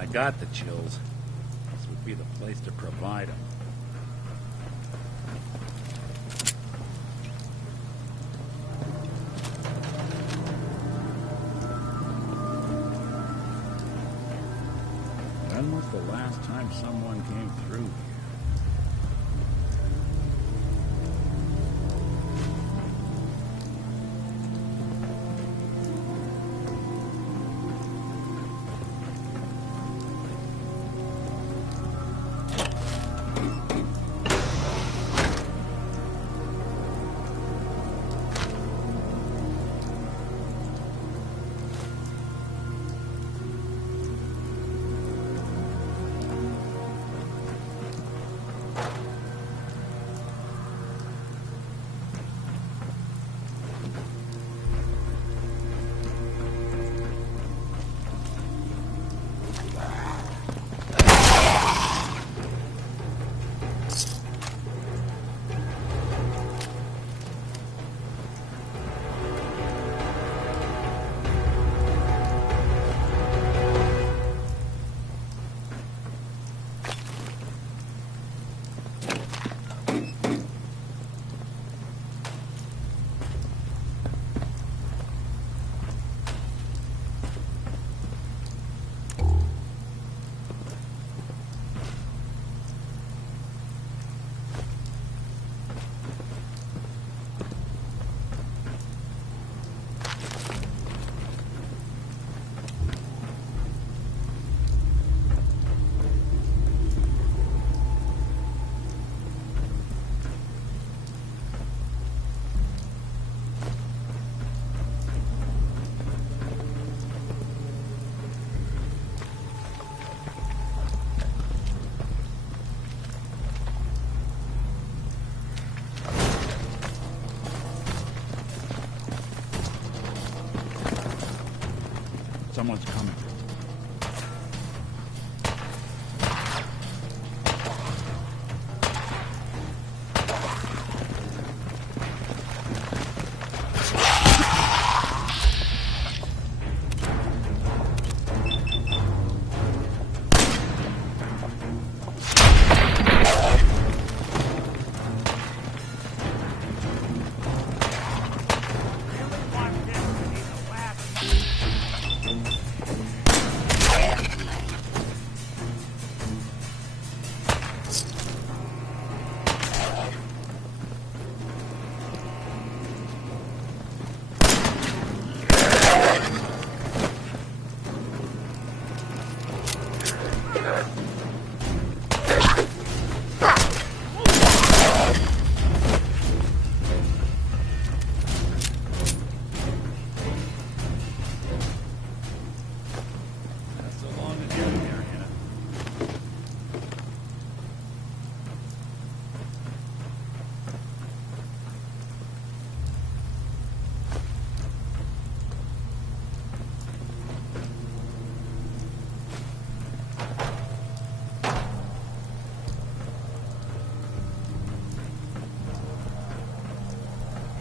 I got the chills, this would be the place to provide them. When was the last time someone came through here? Someone's coming.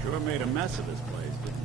Sure made a mess of this place, didn't we?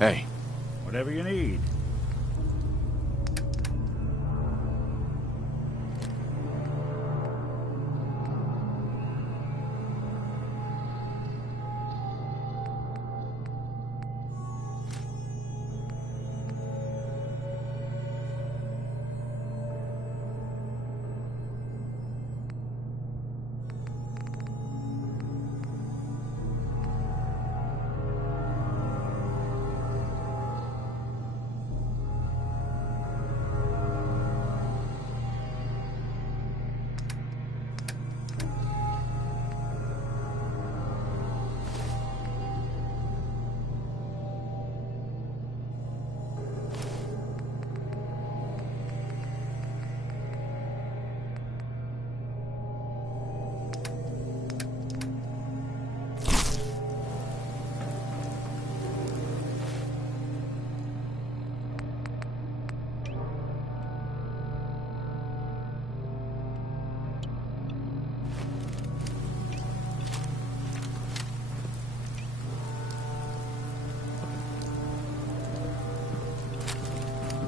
Hey. Whatever you need.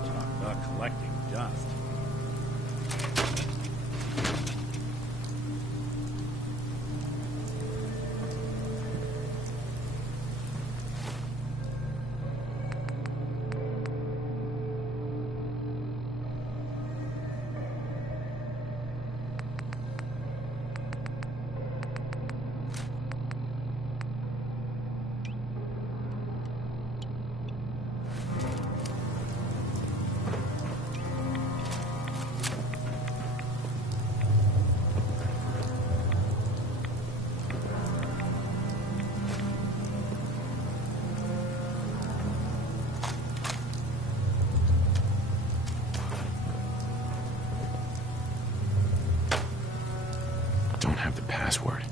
Talk about collecting dust. Don't have the password.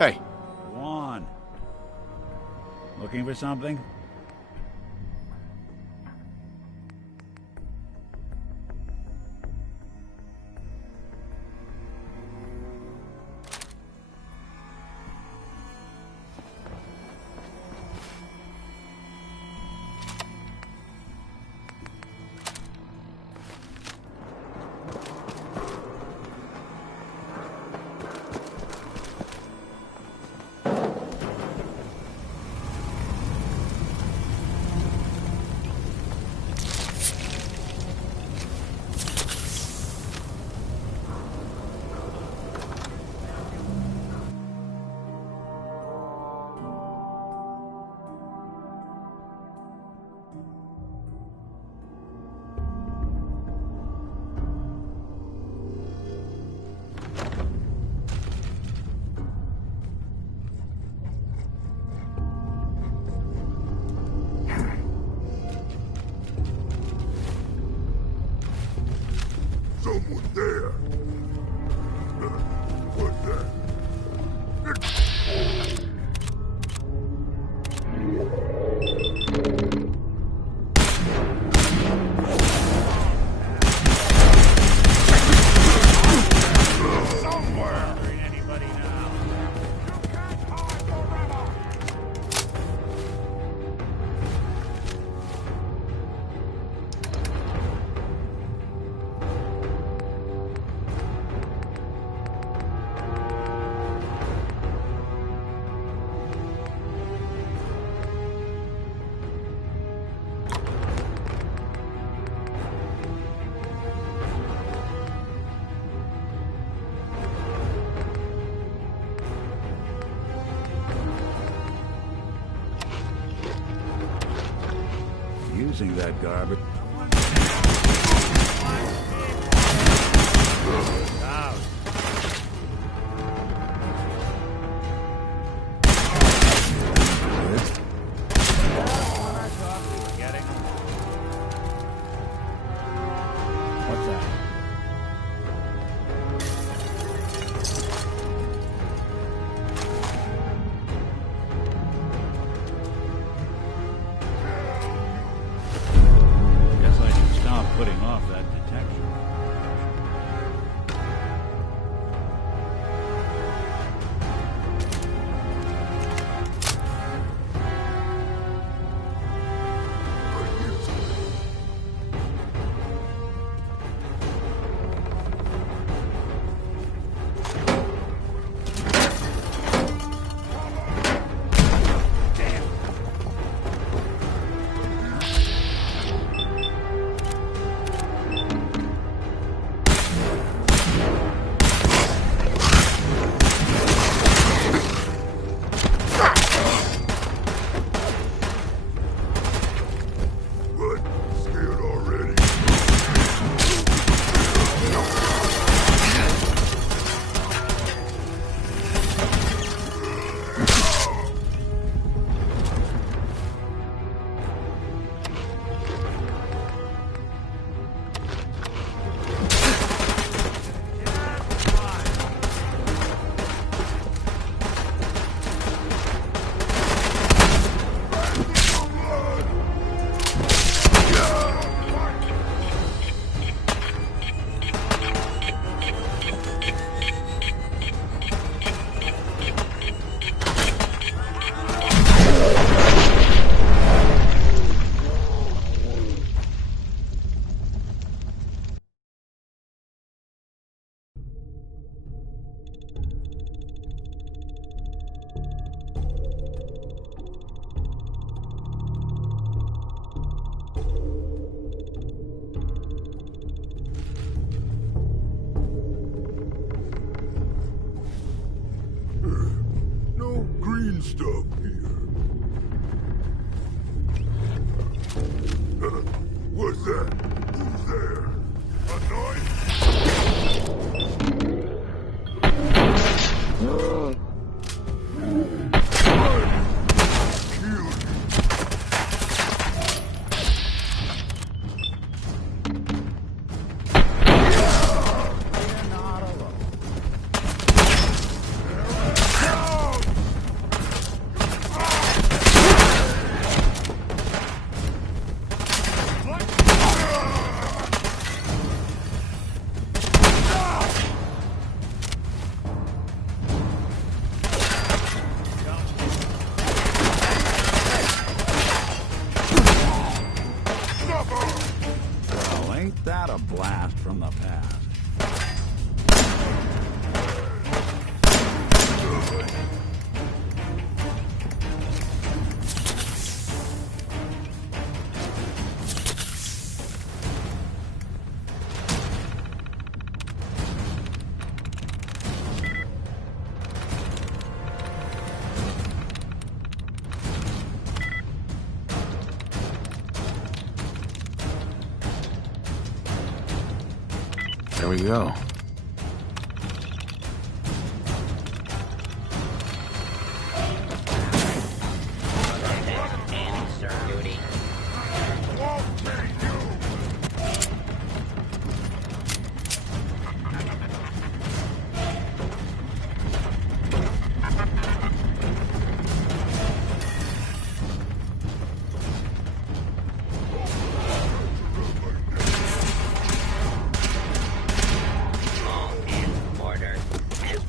Hey, Go on. Looking for something? Someone there. What's that? Bothering anybody now? Using that garbage. Out. What's that? Guess I should stop putting off that detection. What? Scared already? No green stuff here. What's that? Who's there? A knife? from the past. There we go.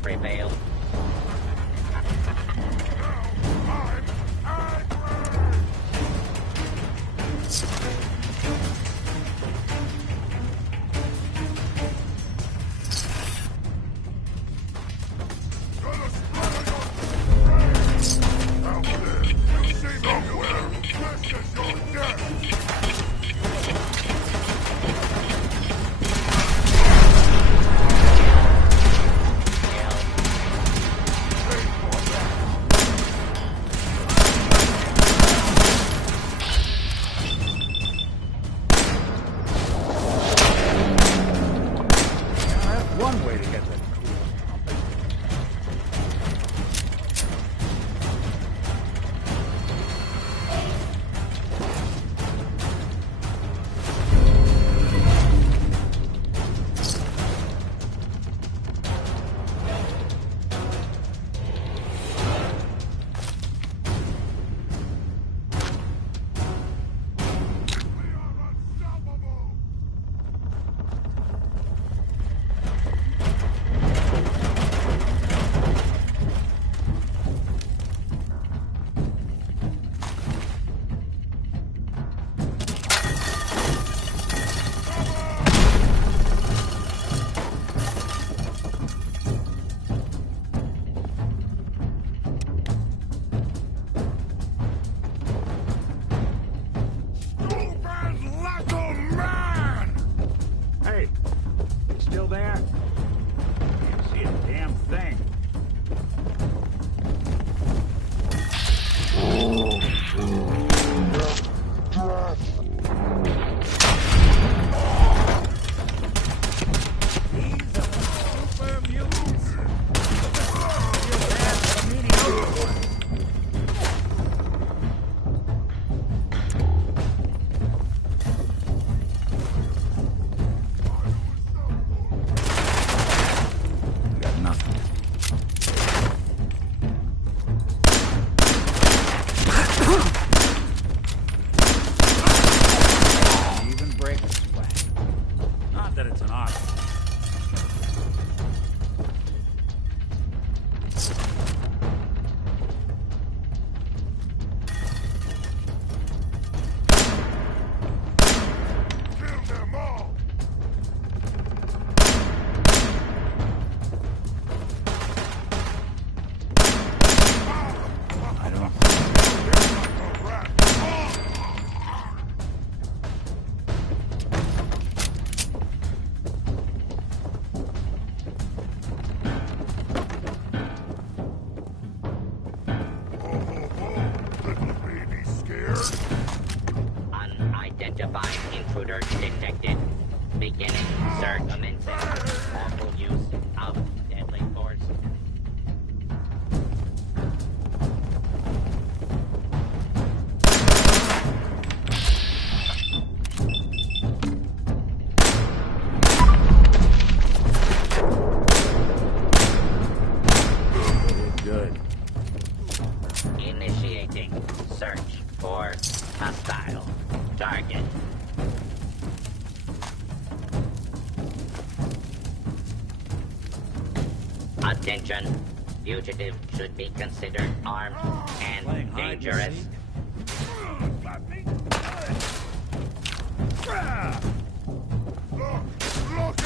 Prevail. One way to get that cool pumping. Hey, you still there? Can't see a damn thing. These are super mutants. Feel bad for the mediocre ones. Got nothing. Even break a sweat. Not that it's an option. Kill them all! I don't. A rat! Little baby scared? Unidentified intruder detected. Beginning search. Commencing lawful use of deadly force. Good. Initiating search for hostile target. Attention. Fugitive should be considered armed Playing and hide and dangerous. seek? Look! Look!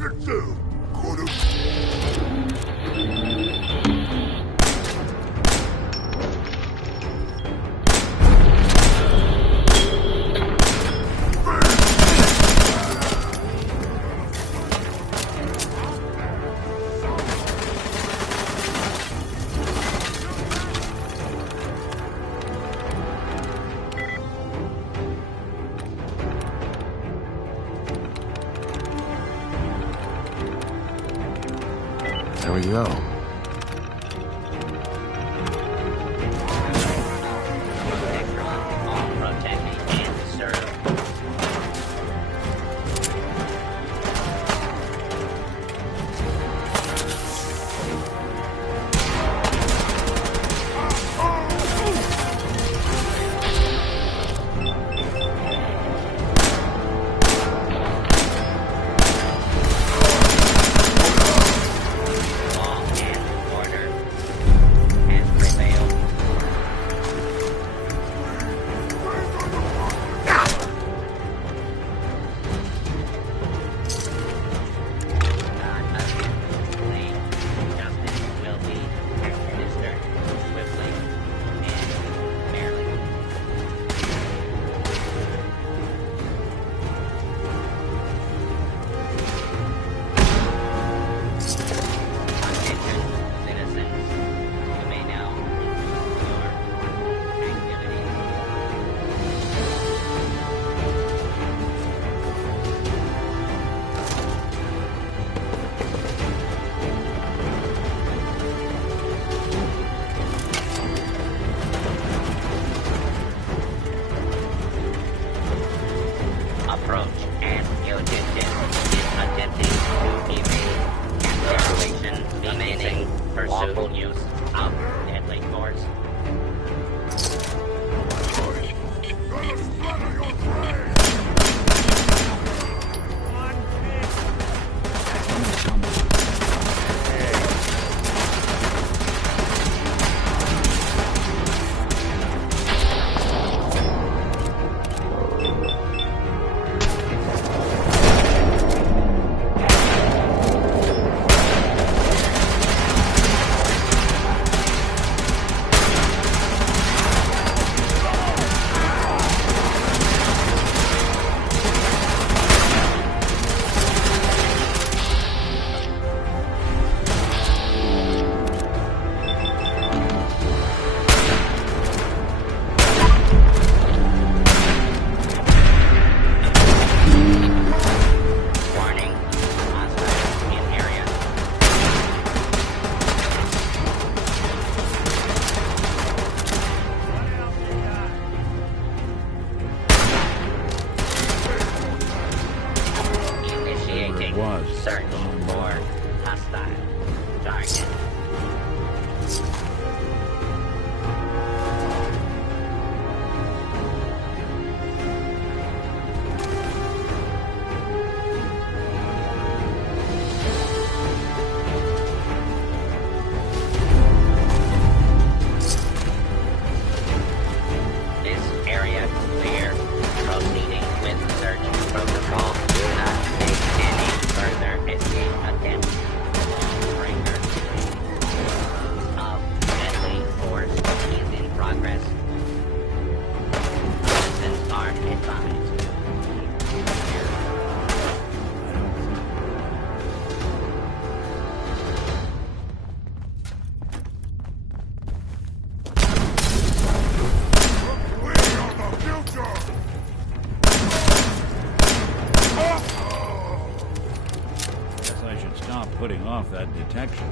Two. Could've. There we go. Necron, all protected and served. Law and order has prevailed. Not unfortunately, justice will be administered swiftly and fairly. Attention, citizens. You may now resume your activities. Approach and fugitive is attempting to evade situation remaining lawful use of deadly force. Gotta splatter your brain! One hit. Warning, hostiles in area. What else you got? Initiating Whoever it was. search for hostile target. This area clear. Proceeding with search protocol. Do not make any further escape attempts. Lawbreaker. Of deadly force is in progress. Citizens are advised to keep clear. We are the future! Guess I should stop putting off that detection.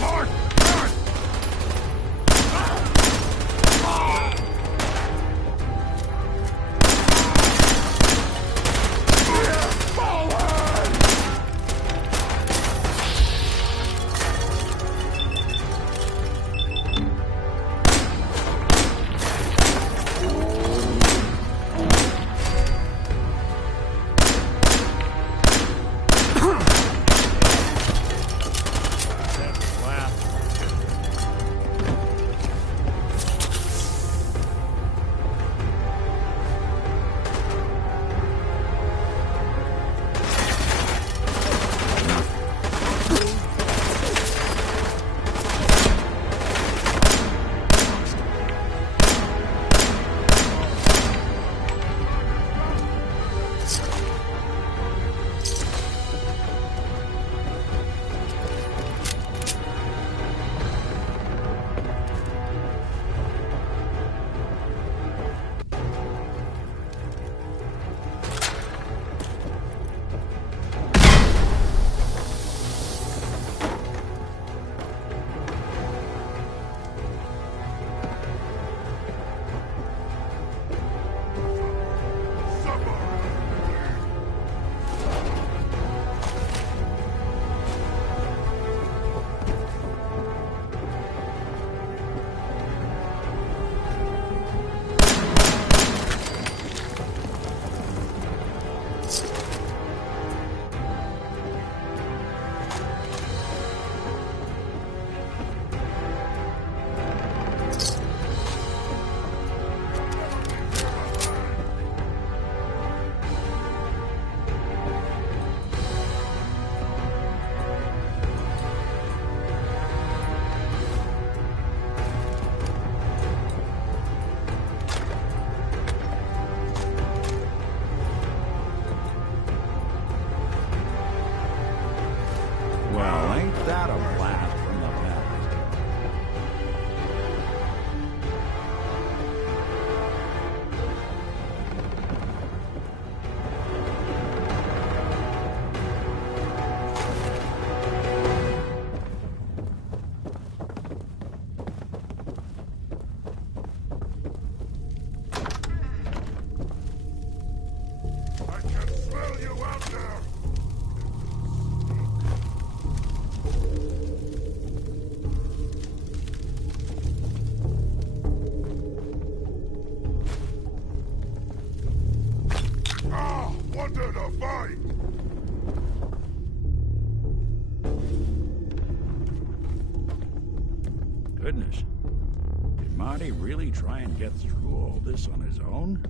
March! March! Marty really try and get through all this on his own?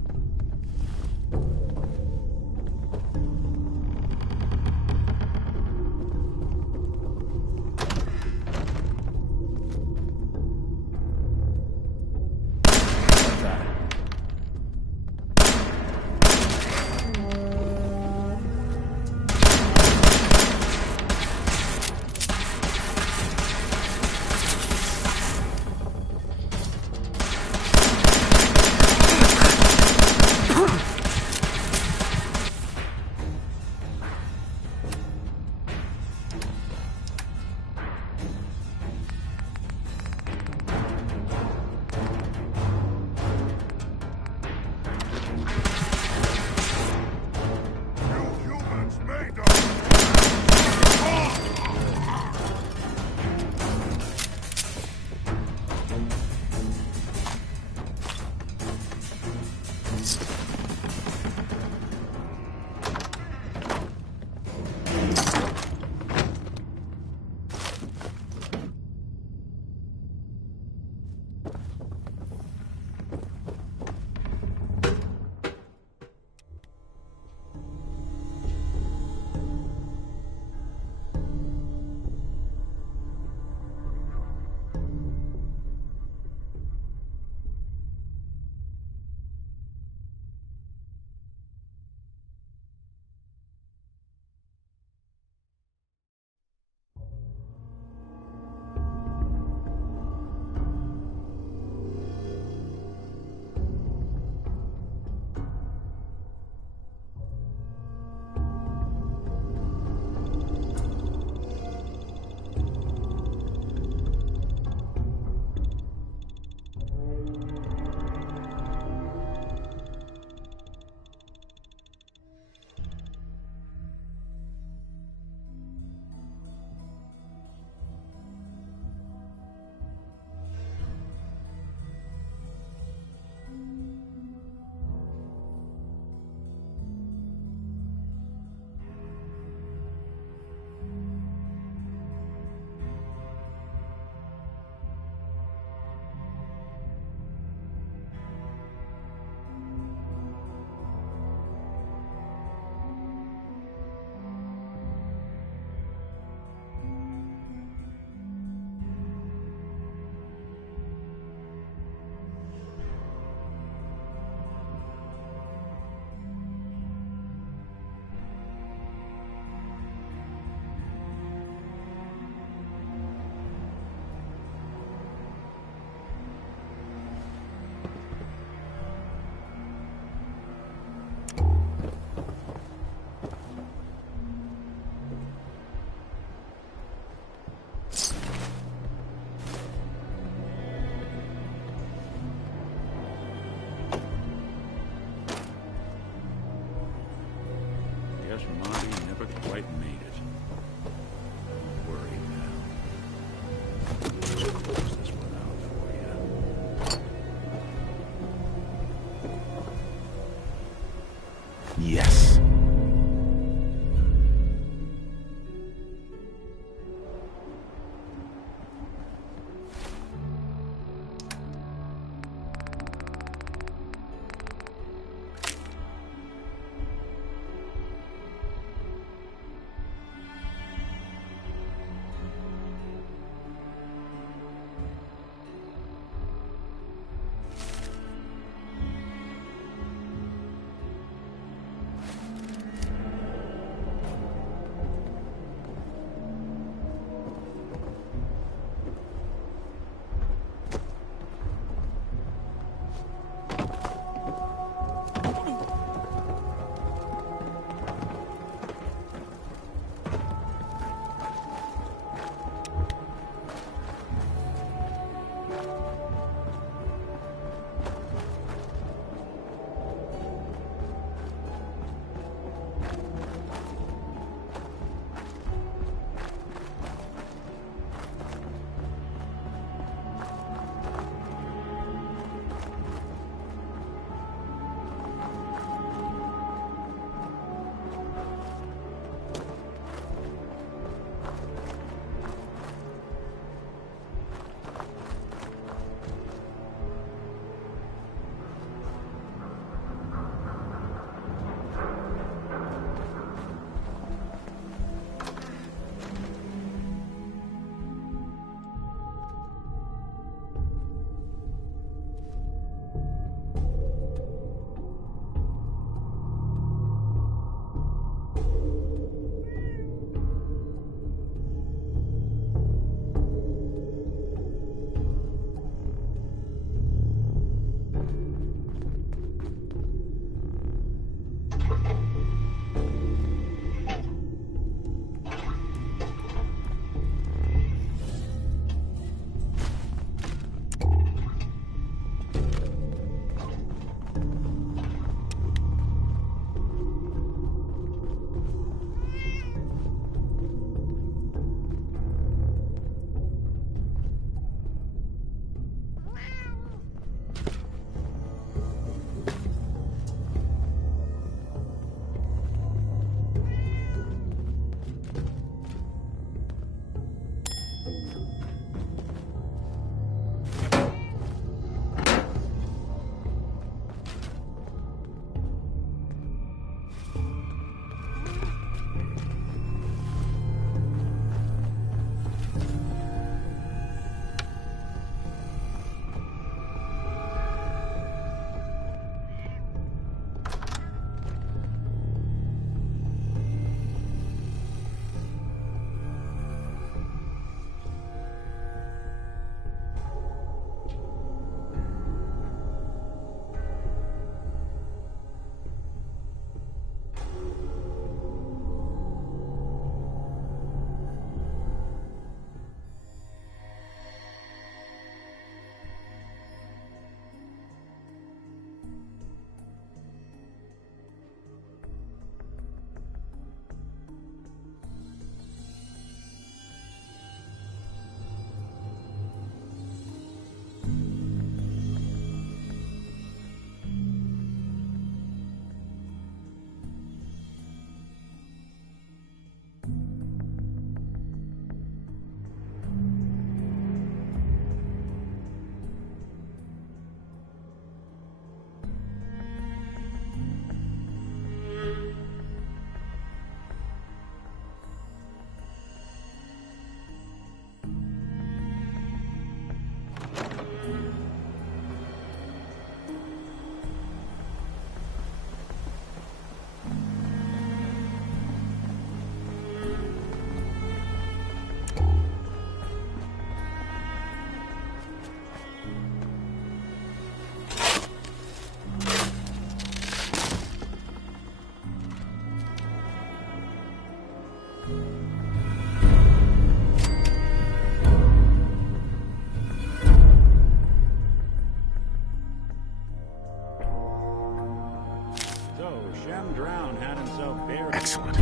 Excellent.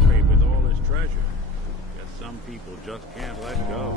Great with all this treasure. Guess some people just can't let go.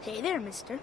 Hey there, mister.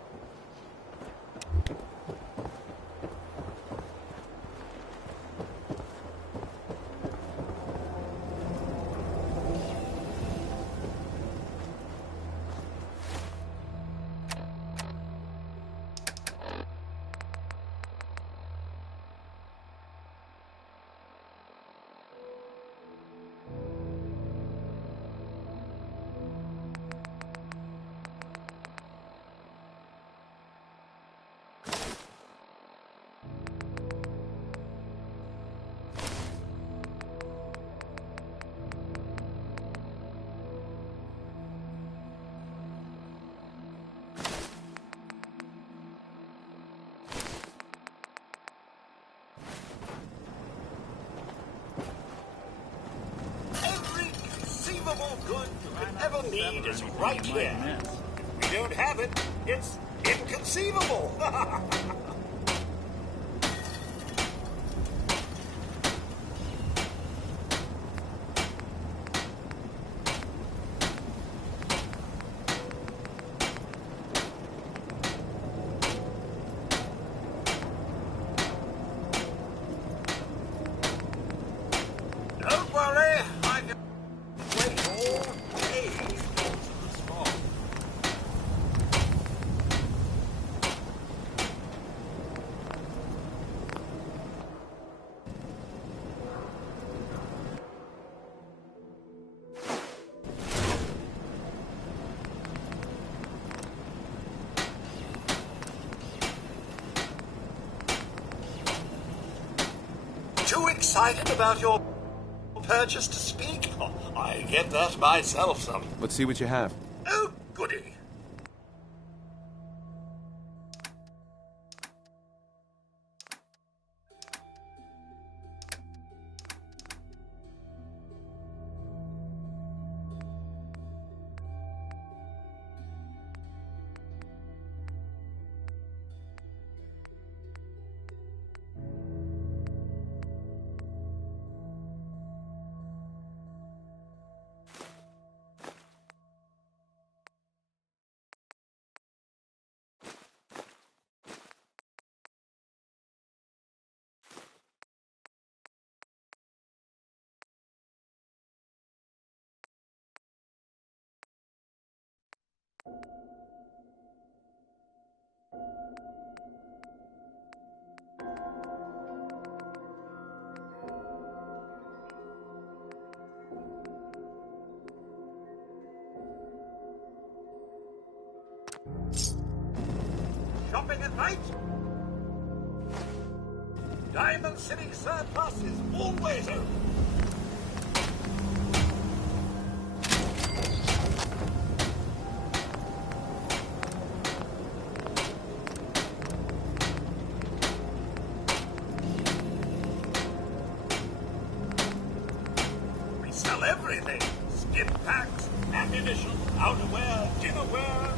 Every conceivable good you could ever need is right here. If we don't have it, it's inconceivable. Don't worry, I can wait all day for the small. Too excited about your purchase to speak? Oh, I get that myself some. Let's see what you have. Oh, goody. Shopping at night? Diamond City Surplus is always open. We sell everything. Skin packs, ammunition, outerwear, dinnerware.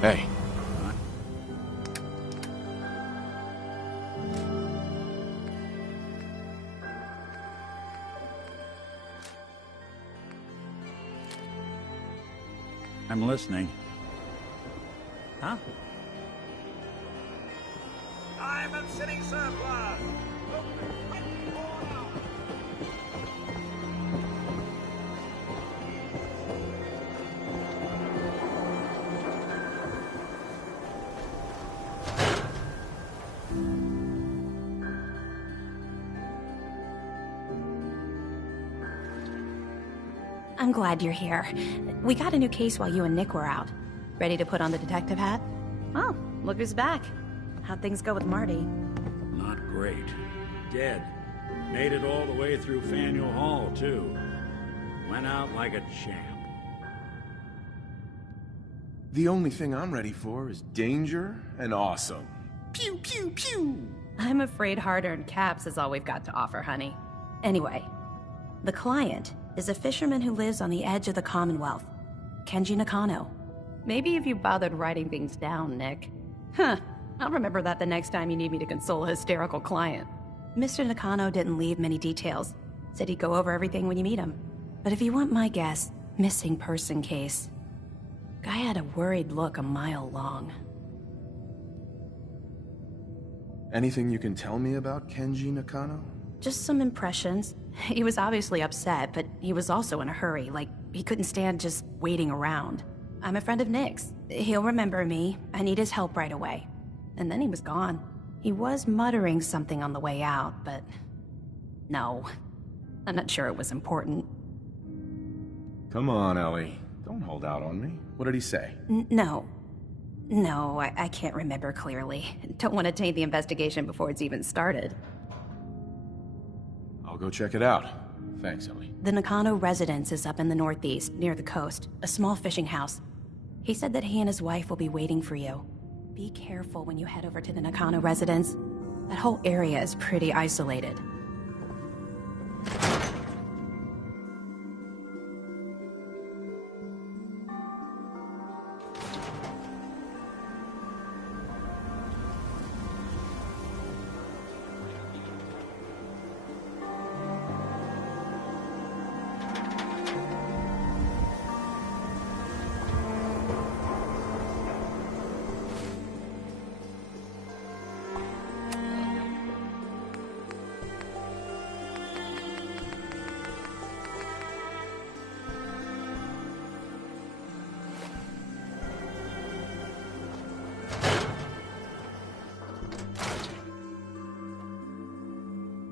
Hey, I'm listening. Huh? Diamond City surplus. I'm glad you're here. We got a new case while you and Nick were out. Ready to put on the detective hat? Oh, look who's back. How'd things go with Marty? Not great. Dead. Made it all the way through Faneuil Hall, too. Went out like a champ. the only thing I'm ready for is danger and awesome. Pew, pew, pew! I'm afraid hard-earned caps is all we've got to offer, honey. Anyway, the client is a fisherman who lives on the edge of the Commonwealth, Kenji Nakano. Maybe if you bothered writing things down, Nick. Huh, I'll remember that the next time you need me to console a hysterical client. Mr. Nakano didn't leave many details. Said he'd go over everything when you meet him. But if you want my guess, missing person case. Guy had a worried look a mile long. Anything you can tell me about Kenji Nakano? Just some impressions. He was obviously upset, but he was also in a hurry, like he couldn't stand just waiting around. I'm a friend of Nick's. He'll remember me. I need his help right away. And then he was gone. He was muttering something on the way out, but... no. I'm not sure it was important. Come on, Ellie. Don't hold out on me. What did he say? No. No, I can't remember clearly. Don't want to taint the investigation before it's even started. I'll go check it out. Thanks, Ellie. The Nakano residence is up in the northeast, near the coast. A small fishing house. He said that he and his wife will be waiting for you. Be careful when you head over to the Nakano residence. That whole area is pretty isolated.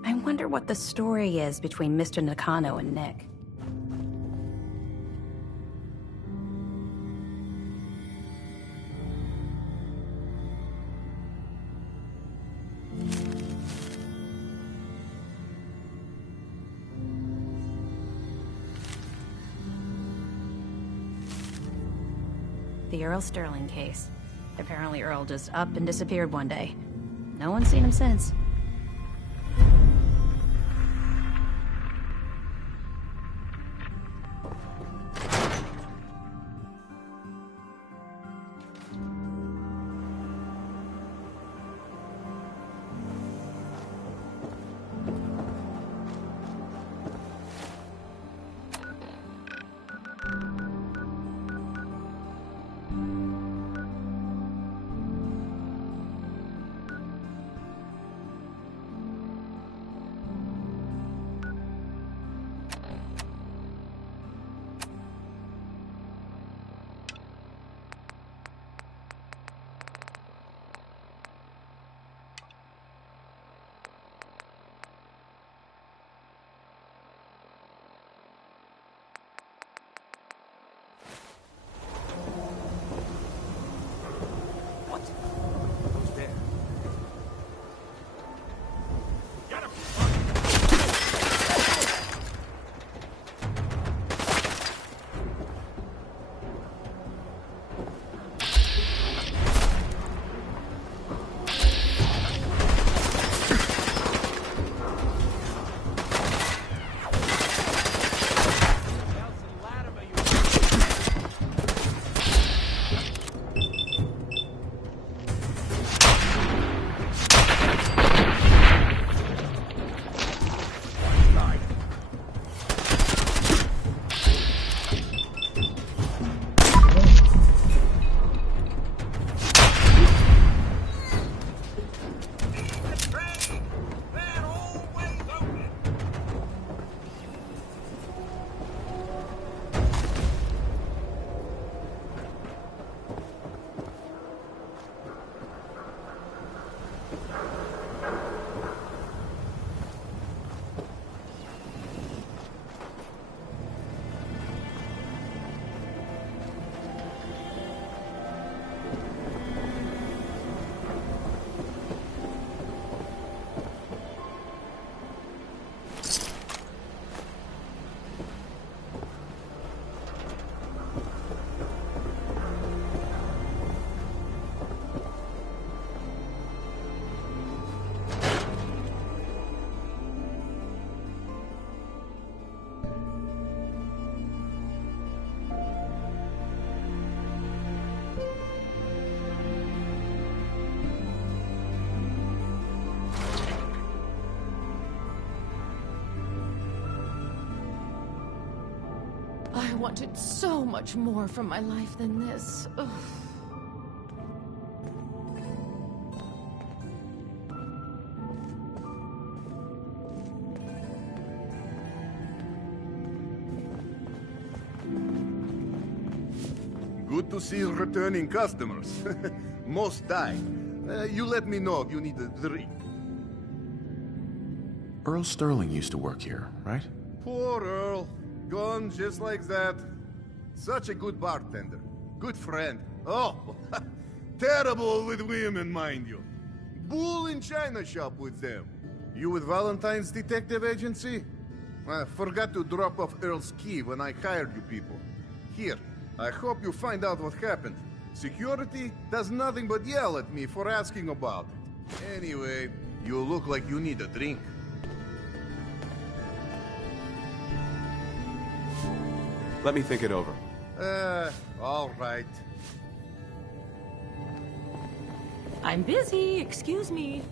I wonder what the story is between Mr. Nakano and Nick. The Earl Sterling case. Apparently Earl just up and disappeared one day. No one's seen him since. wanted so much more from my life than this. Ugh. Good to see returning customers. Most die. You let me know if you need a drink. Earl Sterling used to work here, right? Poor Earl. Gone just like that. Such a good bartender. Good friend. Oh, terrible with women, mind you. Bull in china shop with them. You with Valentine's Detective Agency? I forgot to drop off Earl's key when I hired you people. Here, I hope you find out what happened. Security does nothing but yell at me for asking about it. Anyway, you look like you need a drink. Let me think it over. All right. I'm busy, excuse me.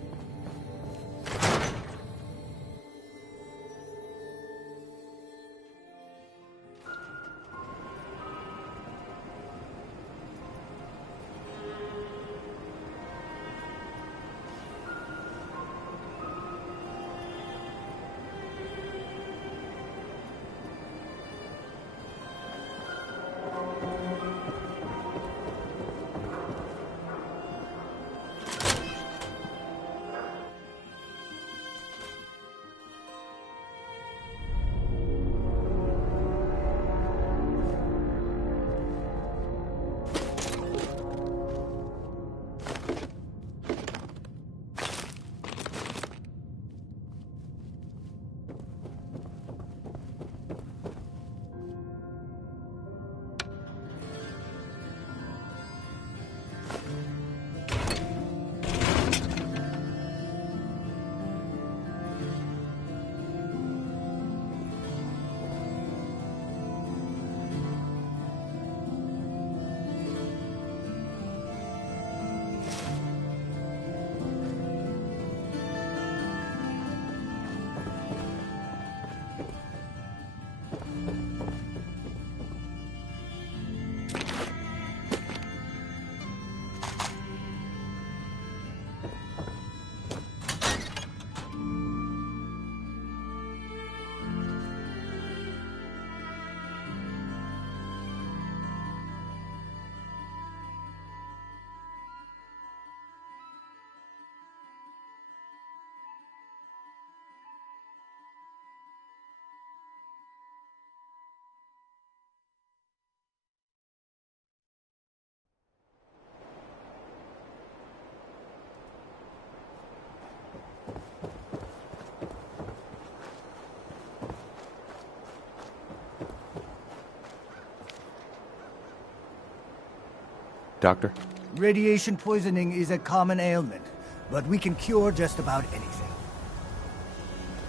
Doctor? Radiation poisoning is a common ailment, but we can cure just about anything.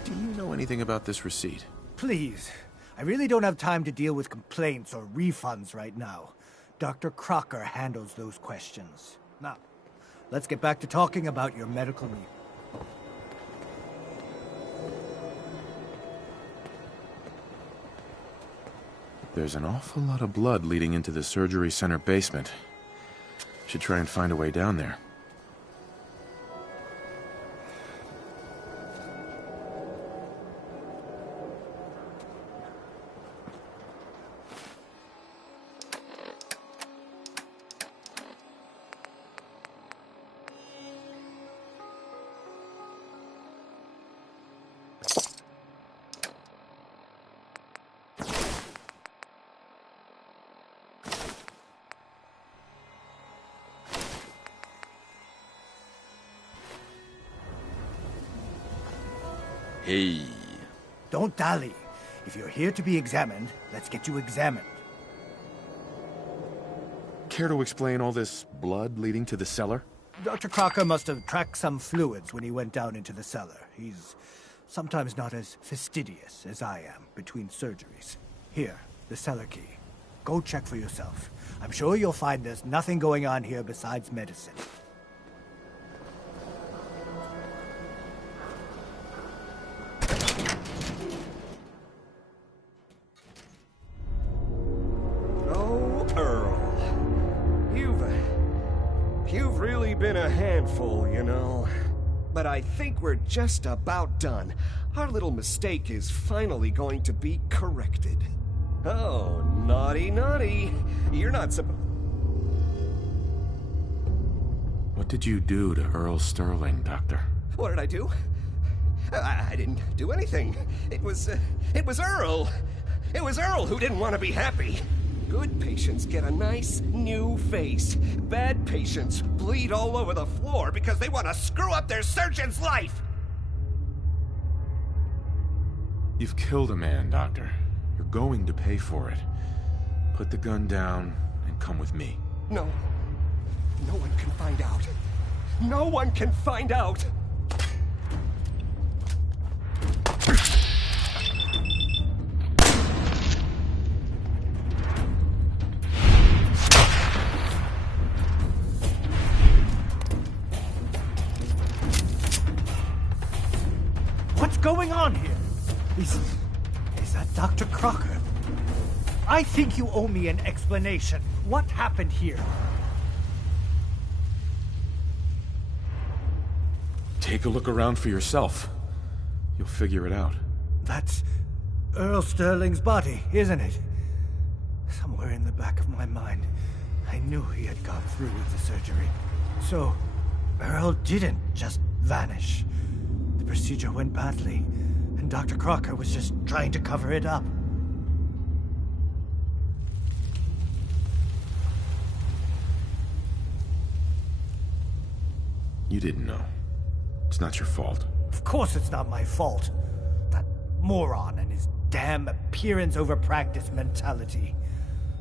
Do you know anything about this receipt? Please, I really don't have time to deal with complaints or refunds right now. Dr. Crocker handles those questions. Now, let's get back to talking about your medical need. There's an awful lot of blood leading into the surgery center basement. Should try and find a way down there. Hey. Don't dally. If you're here to be examined, let's get you examined. Care to explain all this blood leading to the cellar? Dr. Crocker must have tracked some fluids when he went down into the cellar. He's sometimes not as fastidious as I am between surgeries. Here, the cellar key. Go check for yourself. I'm sure you'll find there's nothing going on here besides medicine. You've really been a handful, you know. But I think we're just about done. Our little mistake is finally going to be corrected. Oh, naughty, naughty. You're not supposed... What did you do to Earl Sterling, Doctor? What did I do? I didn't do anything. It was Earl. It was Earl who didn't want to be happy. Good patients get a nice new face. Bad patients bleed all over the floor because they want to screw up their surgeon's life. You've killed a man, Doctor. You're going to pay for it. Put the gun down and come with me. No. No one can find out. No one can find out. What's going on here? Is that Dr. Crocker? I think you owe me an explanation. What happened here? Take a look around for yourself. You'll figure it out. That's Earl Sterling's body, isn't it? Somewhere in the back of my mind, I knew he had gone through with the surgery. So, Earl didn't just vanish. The procedure went badly, and Dr. Crocker was just trying to cover it up. You didn't know. It's not your fault. Of course it's not my fault. That moron and his damn appearance over practice mentality.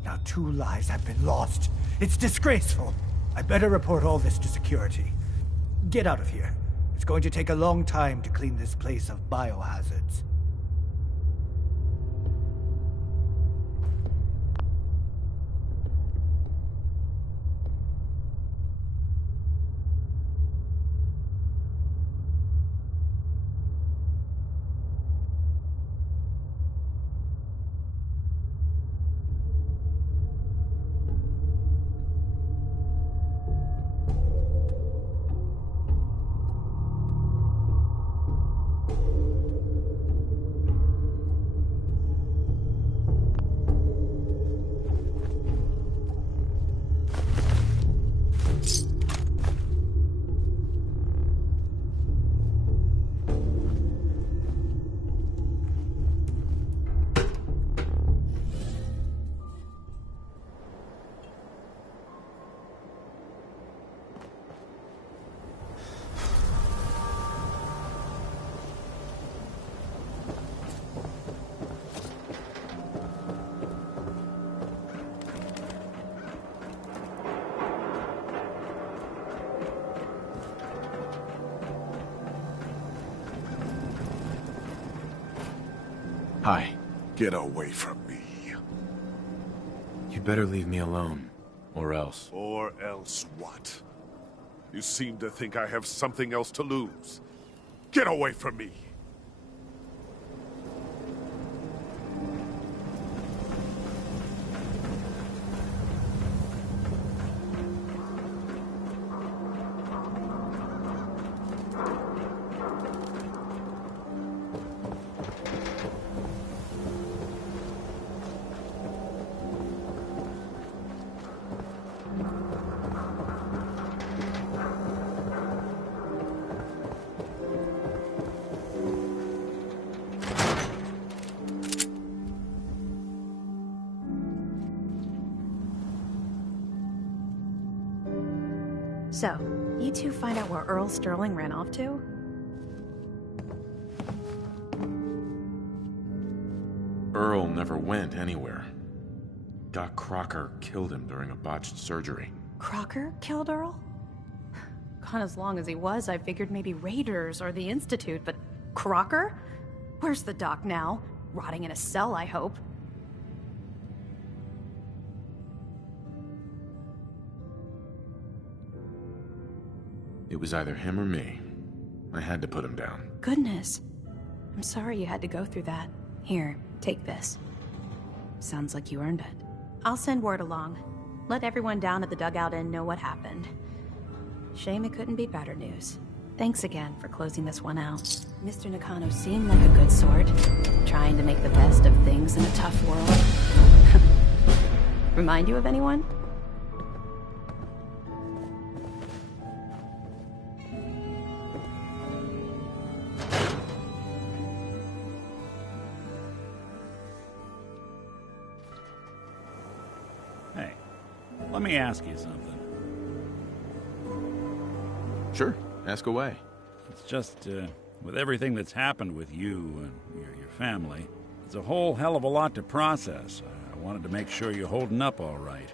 Now 2 lives have been lost. It's disgraceful. I better report all this to security. Get out of here. It's going to take a long time to clean this place of biohazards. Hi. Get away from me. You'd better leave me alone. Or else. Or else what? You seem to think I have something else to lose. Get away from me! So, you two find out where Earl Sterling ran off to? Earl never went anywhere. Doc Crocker killed him during a botched surgery. Crocker killed Earl? Gone as long as he was, I figured maybe Raiders or the Institute, but Crocker? Where's the doc now? Rotting in a cell, I hope. It was either him or me. I had to put him down. Goodness. I'm sorry you had to go through that. Here, take this. Sounds like you earned it. I'll send word along. Let everyone down at the Dugout Inn know what happened. Shame it couldn't be better news. Thanks again for closing this one out. Mr. Nakano seemed like a good sort, trying to make the best of things in a tough world. Remind you of anyone? Hey, let me ask you something. Sure, ask away. It's just, with everything that's happened with you and your family, it's a whole hell of a lot to process. I wanted to make sure you're holding up all right.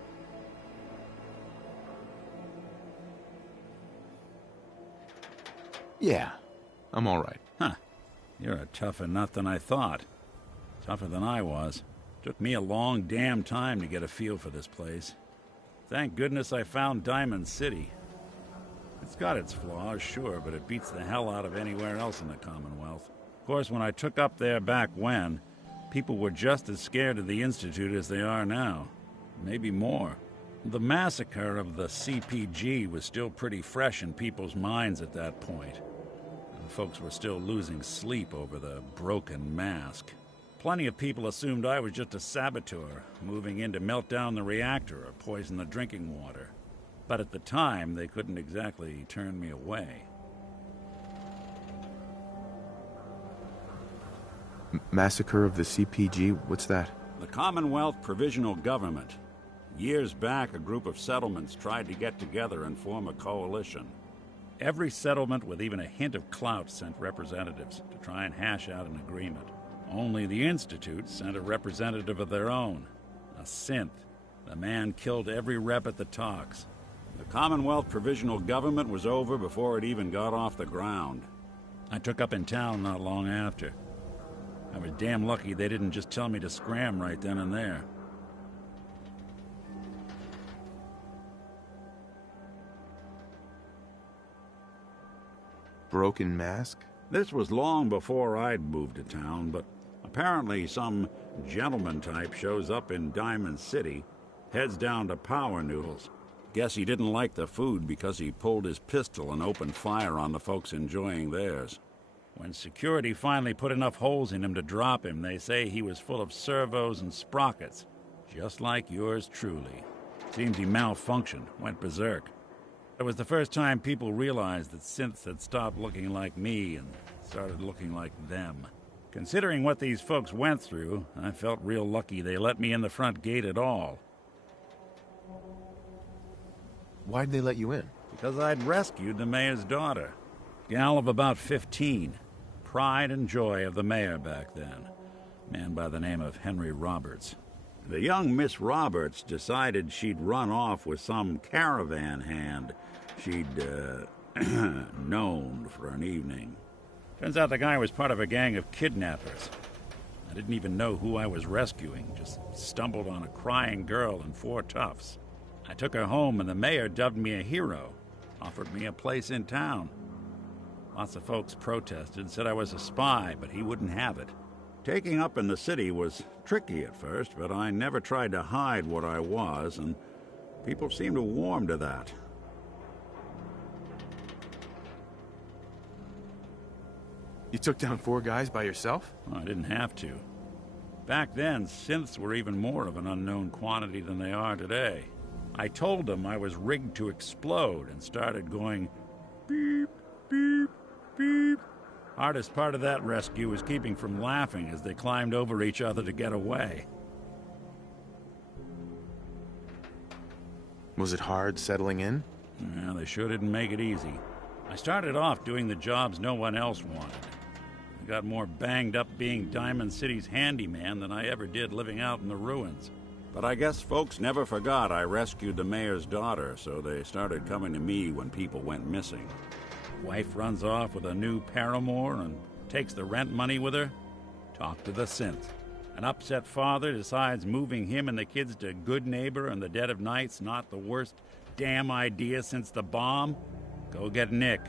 Yeah, I'm all right. Huh. You're a tougher nut than I thought. Tougher than I was. Took me a long damn time to get a feel for this place. Thank goodness I found Diamond City. It's got its flaws, sure, but it beats the hell out of anywhere else in the Commonwealth. Of course, when I took up there back when, people were just as scared of the Institute as they are now. Maybe more. The massacre of the CPG was still pretty fresh in people's minds at that point. And folks were still losing sleep over the broken mask. Plenty of people assumed I was just a saboteur, moving in to melt down the reactor or poison the drinking water. But at the time, they couldn't exactly turn me away. Massacre of the CPG? What's that? The Commonwealth Provisional Government. Years back, a group of settlements tried to get together and form a coalition. Every settlement with even a hint of clout sent representatives to try and hash out an agreement. Only the Institute sent a representative of their own, a synth. The man killed every rep at the talks. The Commonwealth Provisional Government was over before it even got off the ground. I took up in town not long after. I was damn lucky they didn't just tell me to scram right then and there. Broken mask? This was long before I'd moved to town, but apparently some gentleman type shows up in Diamond City, heads down to Power Noodles. Guess he didn't like the food because he pulled his pistol and opened fire on the folks enjoying theirs. When security finally put enough holes in him to drop him, they say he was full of servos and sprockets, just like yours truly. Seems he malfunctioned, went berserk. It was the first time people realized that synths had stopped looking like me and started looking like them. Considering what these folks went through, I felt real lucky they let me in the front gate at all. Why'd they let you in? Because I'd rescued the mayor's daughter. Gal of about 15. Pride and joy of the mayor back then. Man by the name of Henry Roberts. The young Miss Roberts decided she'd run off with some caravan hand she'd, known for an evening. Turns out the guy was part of a gang of kidnappers. I didn't even know who I was rescuing, just stumbled on a crying girl and 4 toughs. I took her home and the mayor dubbed me a hero, offered me a place in town. Lots of folks protested, said I was a spy, but he wouldn't have it. Taking up in the city was tricky at first, but I never tried to hide what I was, and people seemed to warm to that. You took down 4 guys by yourself? Well, I didn't have to. Back then, synths were even more of an unknown quantity than they are today. I told them I was rigged to explode and started going beep, beep, beep. Hardest part of that rescue was keeping from laughing as they climbed over each other to get away. Was it hard settling in? Yeah, they sure didn't make it easy. I started off doing the jobs no one else wanted. I got more banged up being Diamond City's handyman than I ever did living out in the ruins. But I guess folks never forgot I rescued the mayor's daughter, so they started coming to me when people went missing. Wife runs off with a new paramour and takes the rent money with her. Talk to the synth. An upset father decides moving him and the kids to Good Neighbor in the dead of night's not the worst damn idea since the bomb. Go get Nick.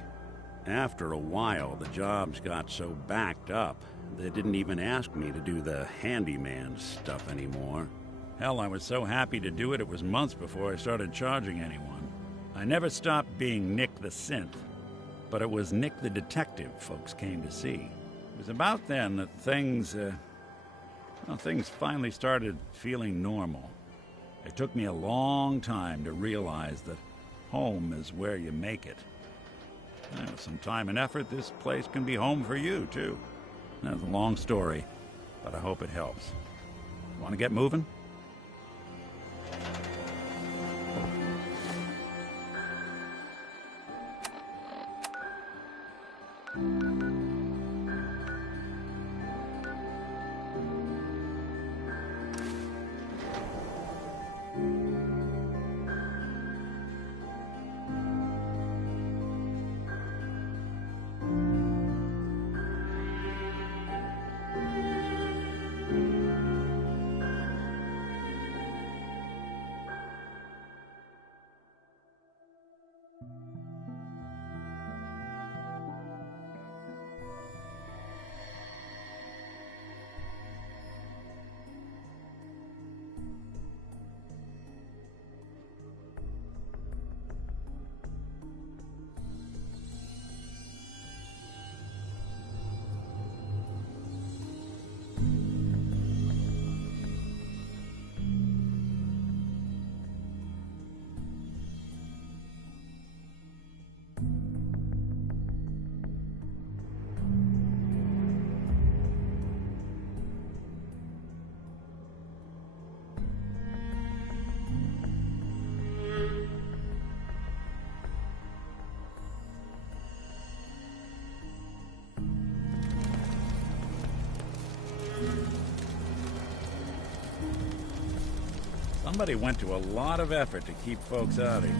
After a while, the jobs got so backed up, they didn't even ask me to do the handyman stuff anymore. Hell, I was so happy to do it, it was months before I started charging anyone. I never stopped being Nick the Synth, but it was Nick the Detective folks came to see. It was about then that things finally started feeling normal. It took me a long time to realize that home is where you make it. With some time and effort, this place can be home for you, too. That's a long story, but I hope it helps. Want to get moving? Somebody went to a lot of effort to keep folks out of here.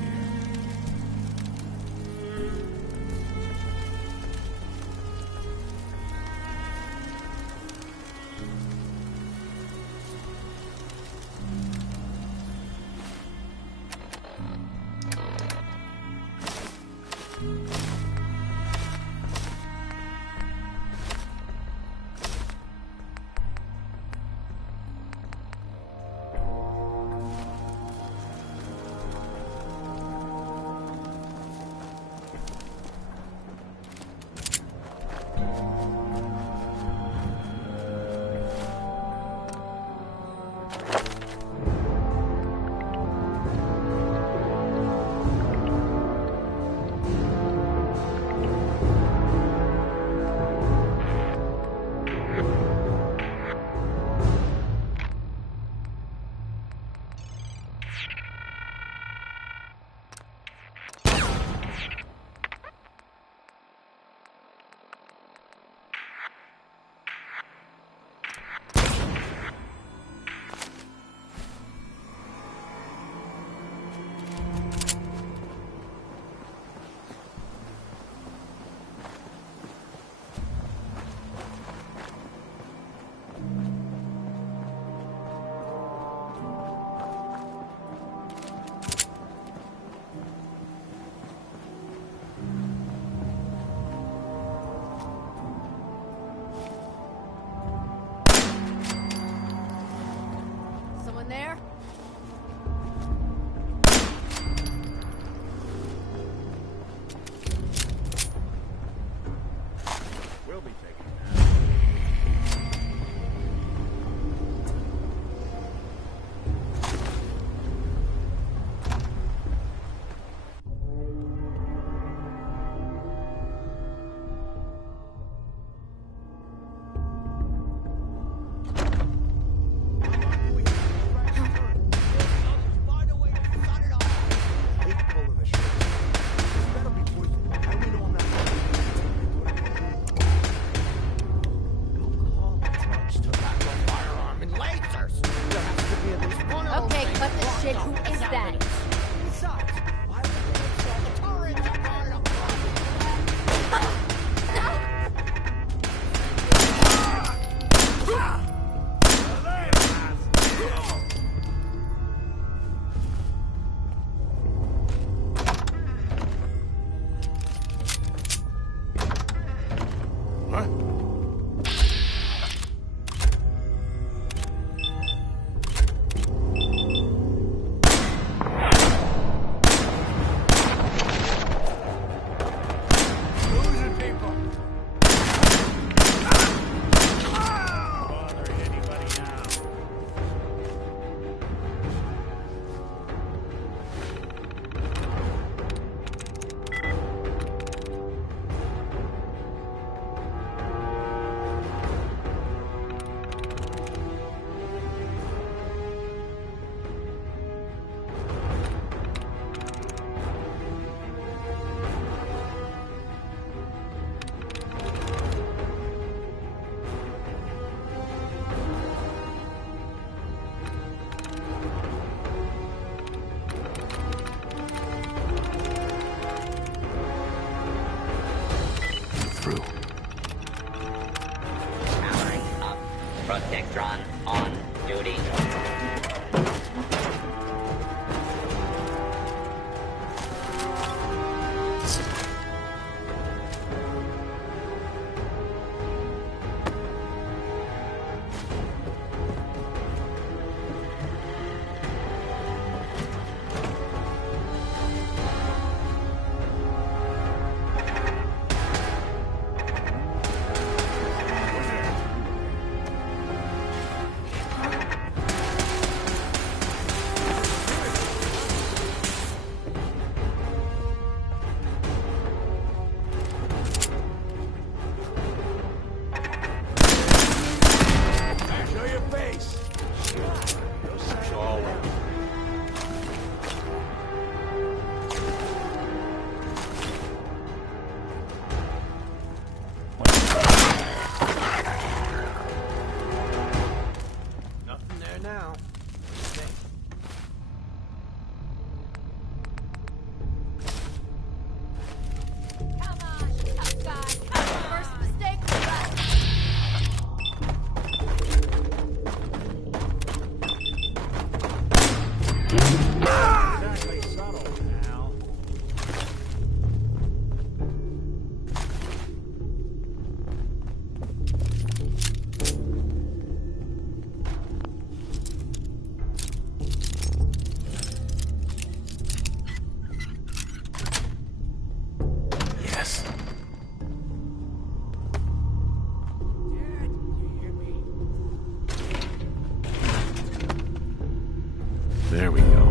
There we go.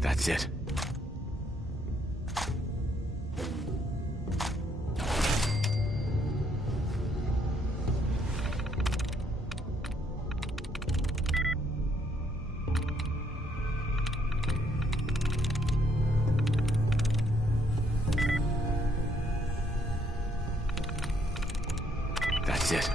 That's it. That's it.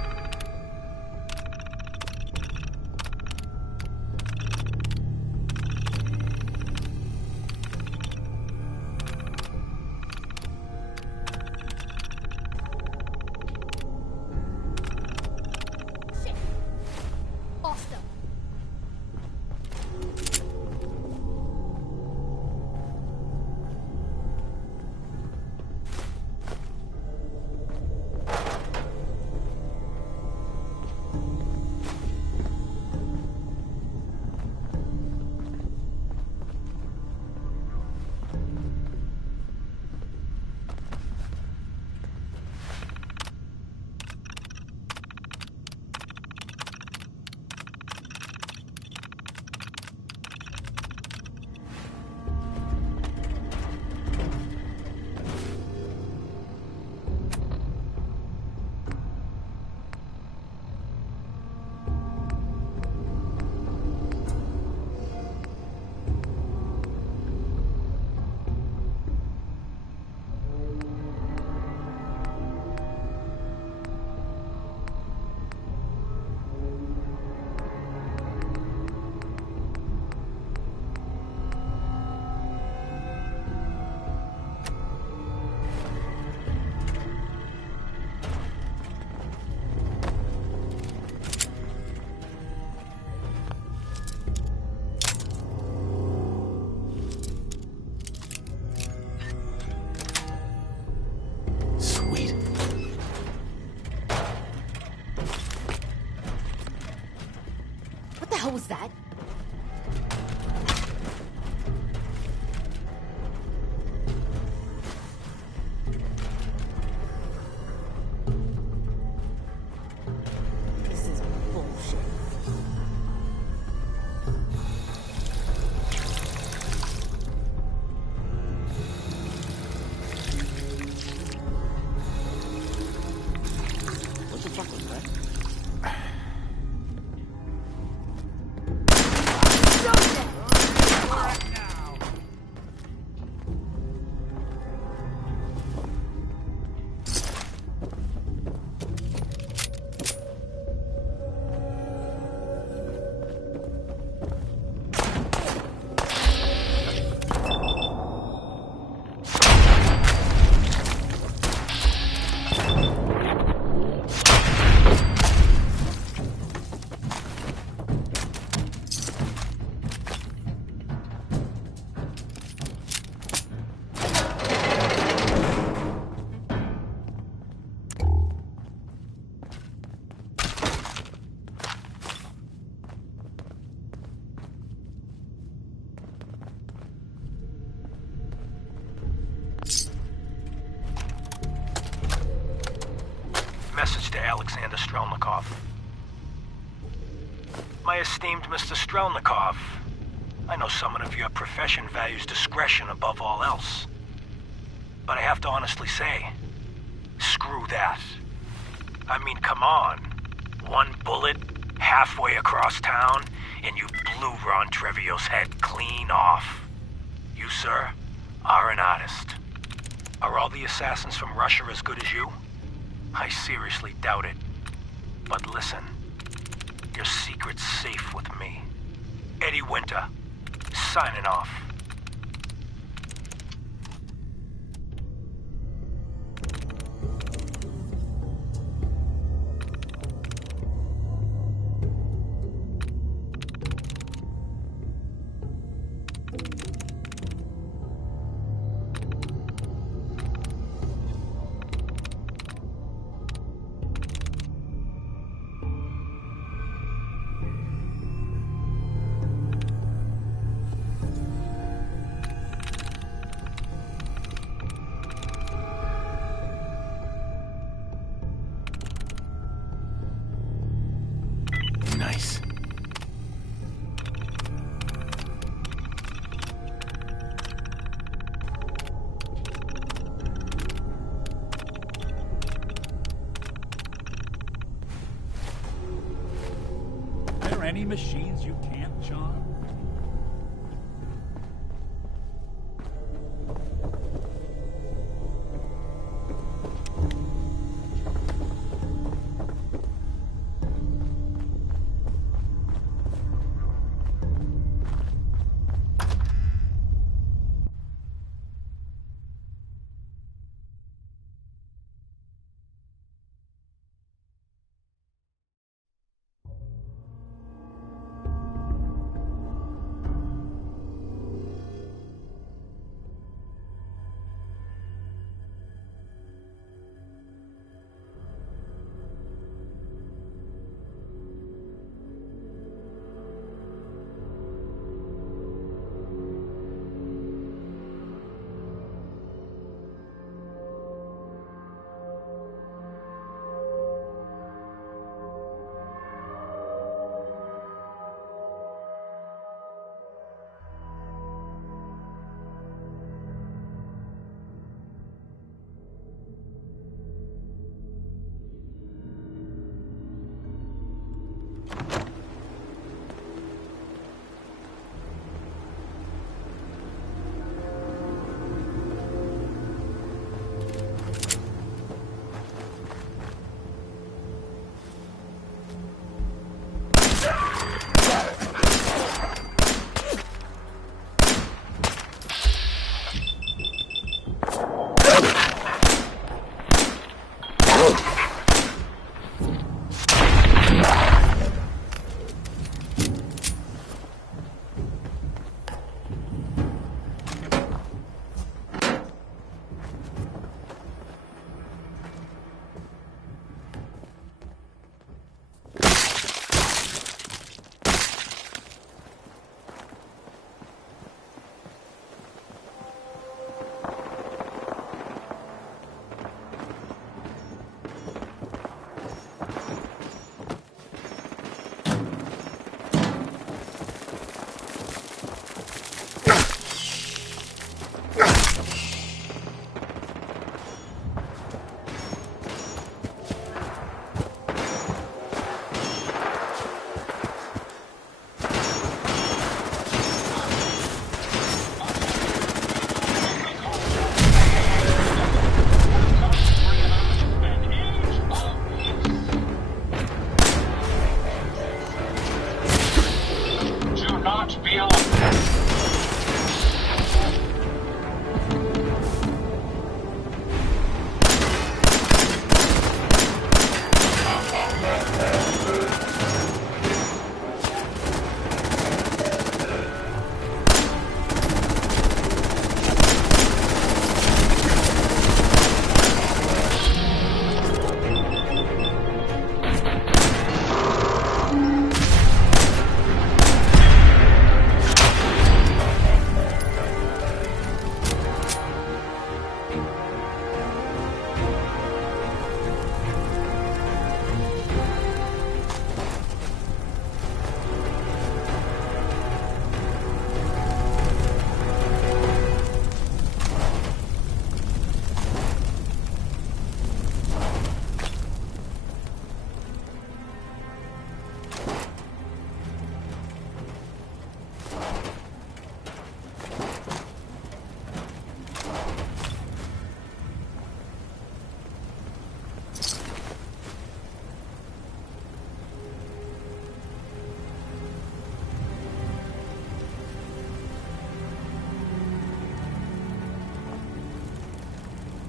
What was that? This is bullshit. What the fuck was that? Message to Alexander Strelnikov. My esteemed Mr. Strelnikov, I know someone of your profession values discretion above all else. But I have to honestly say, screw that. I mean, come on. One bullet, halfway across town, and you blew Ron Treviot's head clean off. You, sir, are an artist. Are all the assassins from Russia as good as you? I seriously doubt it. But listen, your secret's safe with me. Eddie Winter, signing off. Nice. Are there any machines you can't charm?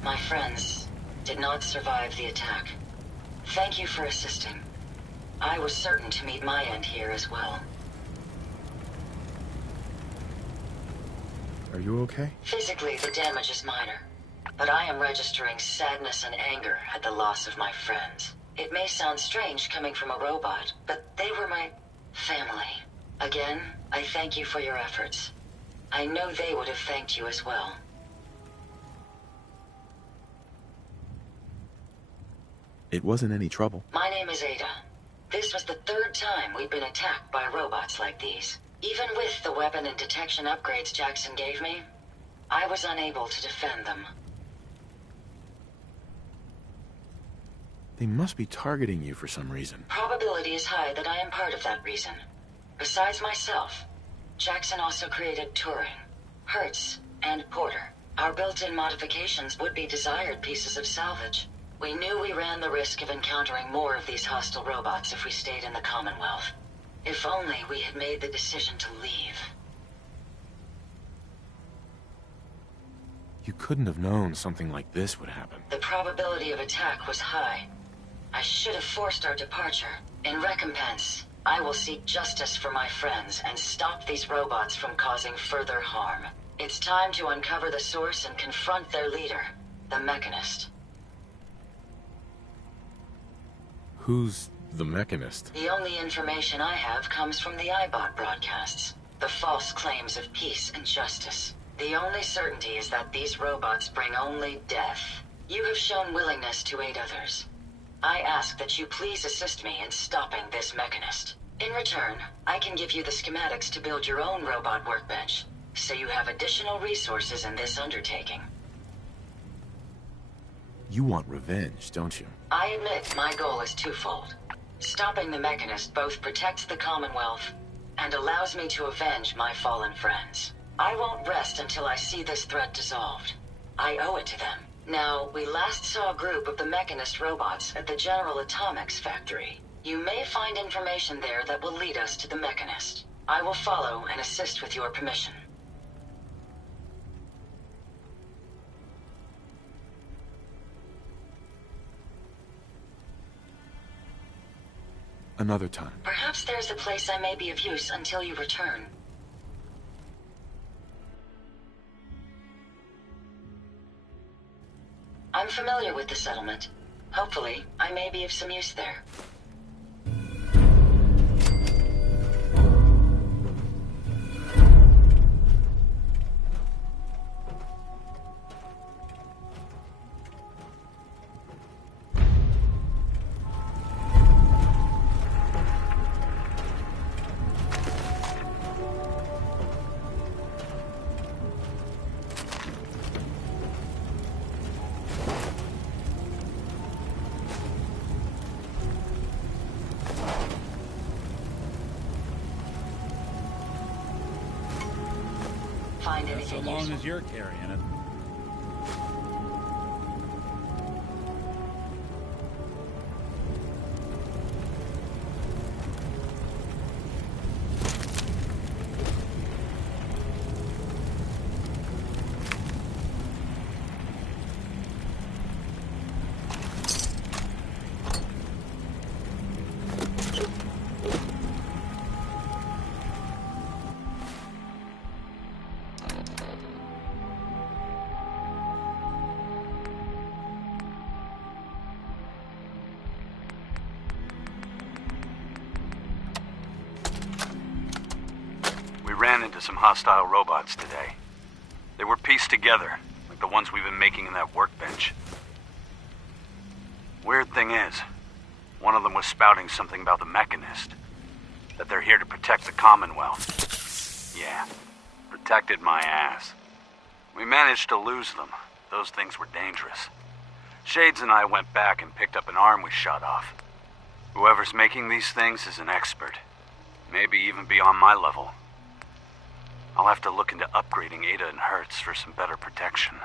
My friends did not survive the attack. Thank you for assisting. I was certain to meet my end here as well. Are you okay? Physically, the damage is minor, but I am registering sadness and anger at the loss of my friends. It may sound strange coming from a robot, but they were my family. Again, I thank you for your efforts. I know they would have thanked you as well. It wasn't any trouble. My name is Ada. This was the third time we'd been attacked by robots like these. Even with the weapon and detection upgrades Jackson gave me, I was unable to defend them. They must be targeting you for some reason. Probability is high that I am part of that reason. Besides myself, Jackson also created Turing, Hertz, and Porter. Our built-in modifications would be desired pieces of salvage. We knew we ran the risk of encountering more of these hostile robots if we stayed in the Commonwealth. If only we had made the decision to leave. You couldn't have known something like this would happen. The probability of attack was high. I should have forced our departure. In recompense, I will seek justice for my friends and stop these robots from causing further harm. It's time to uncover the source and confront their leader, the Mechanist. Who's the Mechanist? The only information I have comes from the iBot broadcasts. The false claims of peace and justice. The only certainty is that these robots bring only death. You have shown willingness to aid others. I ask that you please assist me in stopping this Mechanist. In return, I can give you the schematics to build your own robot workbench, so you have additional resources in this undertaking. You want revenge, don't you? I admit my goal is twofold. Stopping the Mechanist both protects the Commonwealth and allows me to avenge my fallen friends. I won't rest until I see this threat dissolved. I owe it to them. Now, we last saw a group of the Mechanist robots at the General Atomics factory. You may find information there that will lead us to the Mechanist. I will follow and assist with your permission. Another time. Perhaps there's a place I may be of use until you return. I'm familiar with the settlement. Hopefully, I may be of some use there. Find anything So long useful. as you're carrying it. Ran into some hostile robots today. They were pieced together, like the ones we've been making in that workbench. Weird thing is, one of them was spouting something about the Mechanist, that they're here to protect the Commonwealth. Yeah, protected my ass. We managed to lose them. Those things were dangerous. Shades and I went back and picked up an arm we shot off. Whoever's making these things is an expert. Maybe even beyond my level. I'll have to look into upgrading Ada and Hertz for some better protection.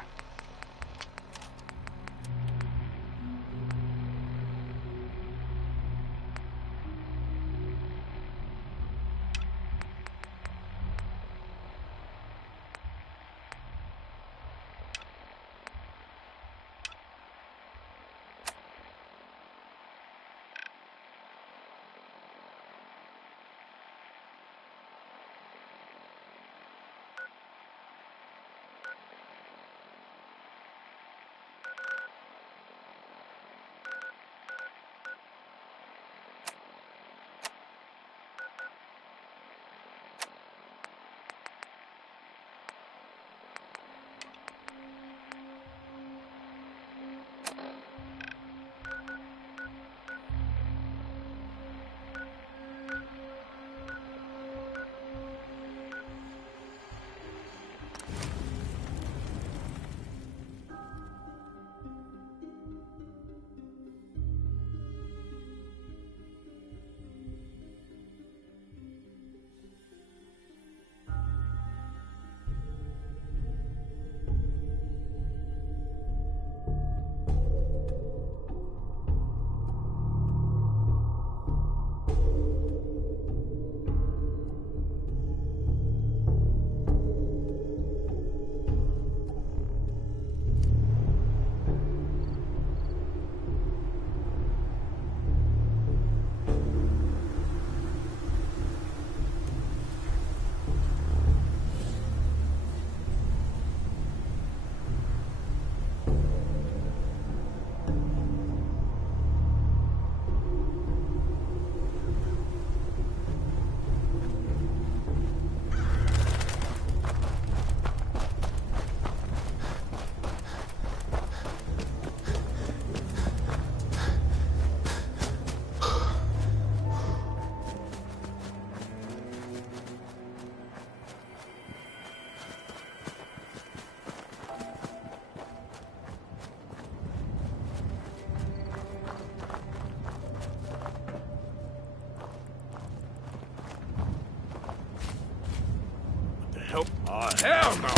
help. Oh, hell no!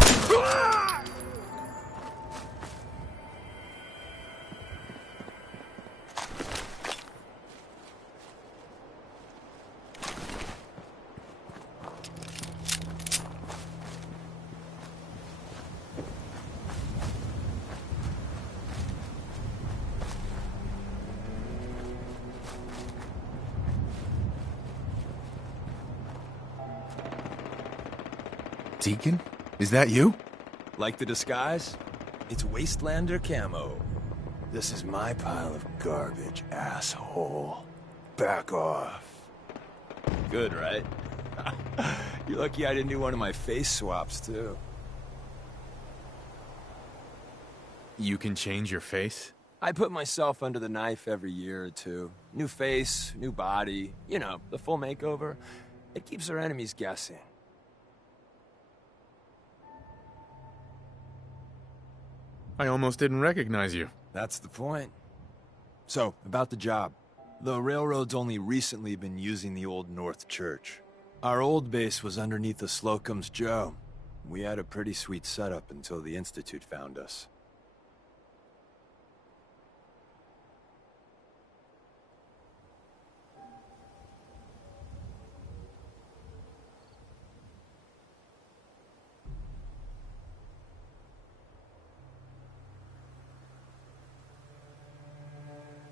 Deacon? Is that you? Like the disguise? It's Wastelander camo. This is my pile of garbage, asshole. Back off. Good, right? You're lucky I didn't do one of my face swaps, too. You can change your face? I put myself under the knife every year or two. New face, new body. You know, the full makeover. It keeps our enemies guessing. I almost didn't recognize you. That's the point. So, about the job. The railroad's only recently been using the Old North Church. Our old base was underneath the Slocum's Joe. We had a pretty sweet setup until the Institute found us.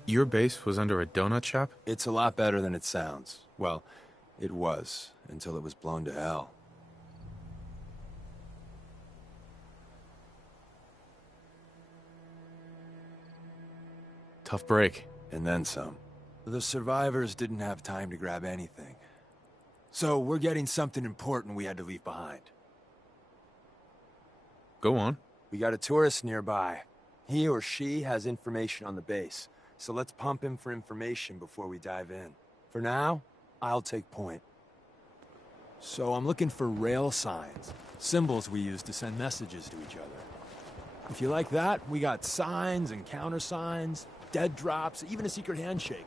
Your base was under a donut shop? It's a lot better than it sounds. Well, it was, until it was blown to hell. Tough break. And then some. The survivors didn't have time to grab anything. So we're getting something important we had to leave behind. Go on. We got a tourist nearby. He or she has information on the base. So let's pump him for information before we dive in. For now, I'll take point. So I'm looking for rail signs, symbols we use to send messages to each other. If you like that, we got signs and countersigns, dead drops, even a secret handshake.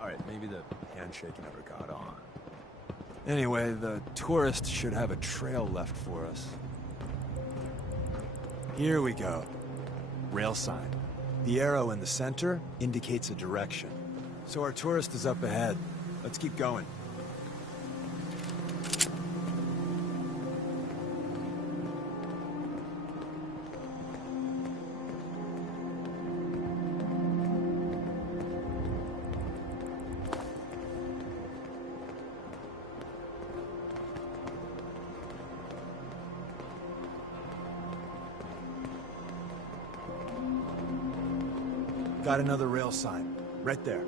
All right, maybe the handshake never got on. Anyway, the tourist should have a trail left for us. Here we go. Rail sign. The arrow in the center indicates a direction. So our tourist is up ahead. Let's keep going. Got another rail sign. Right there.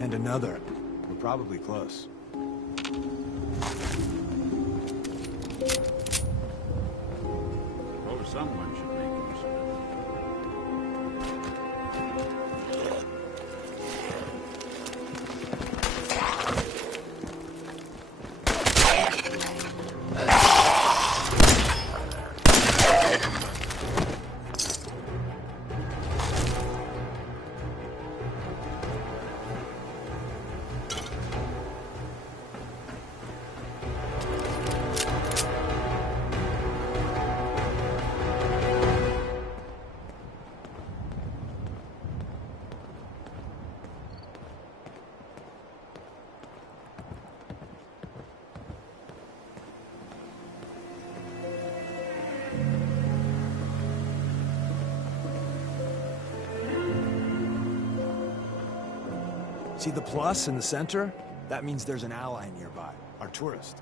And another. We're probably close. Suppose someone should make use of it. See the plus in the center? That means there's an ally nearby, our tourist.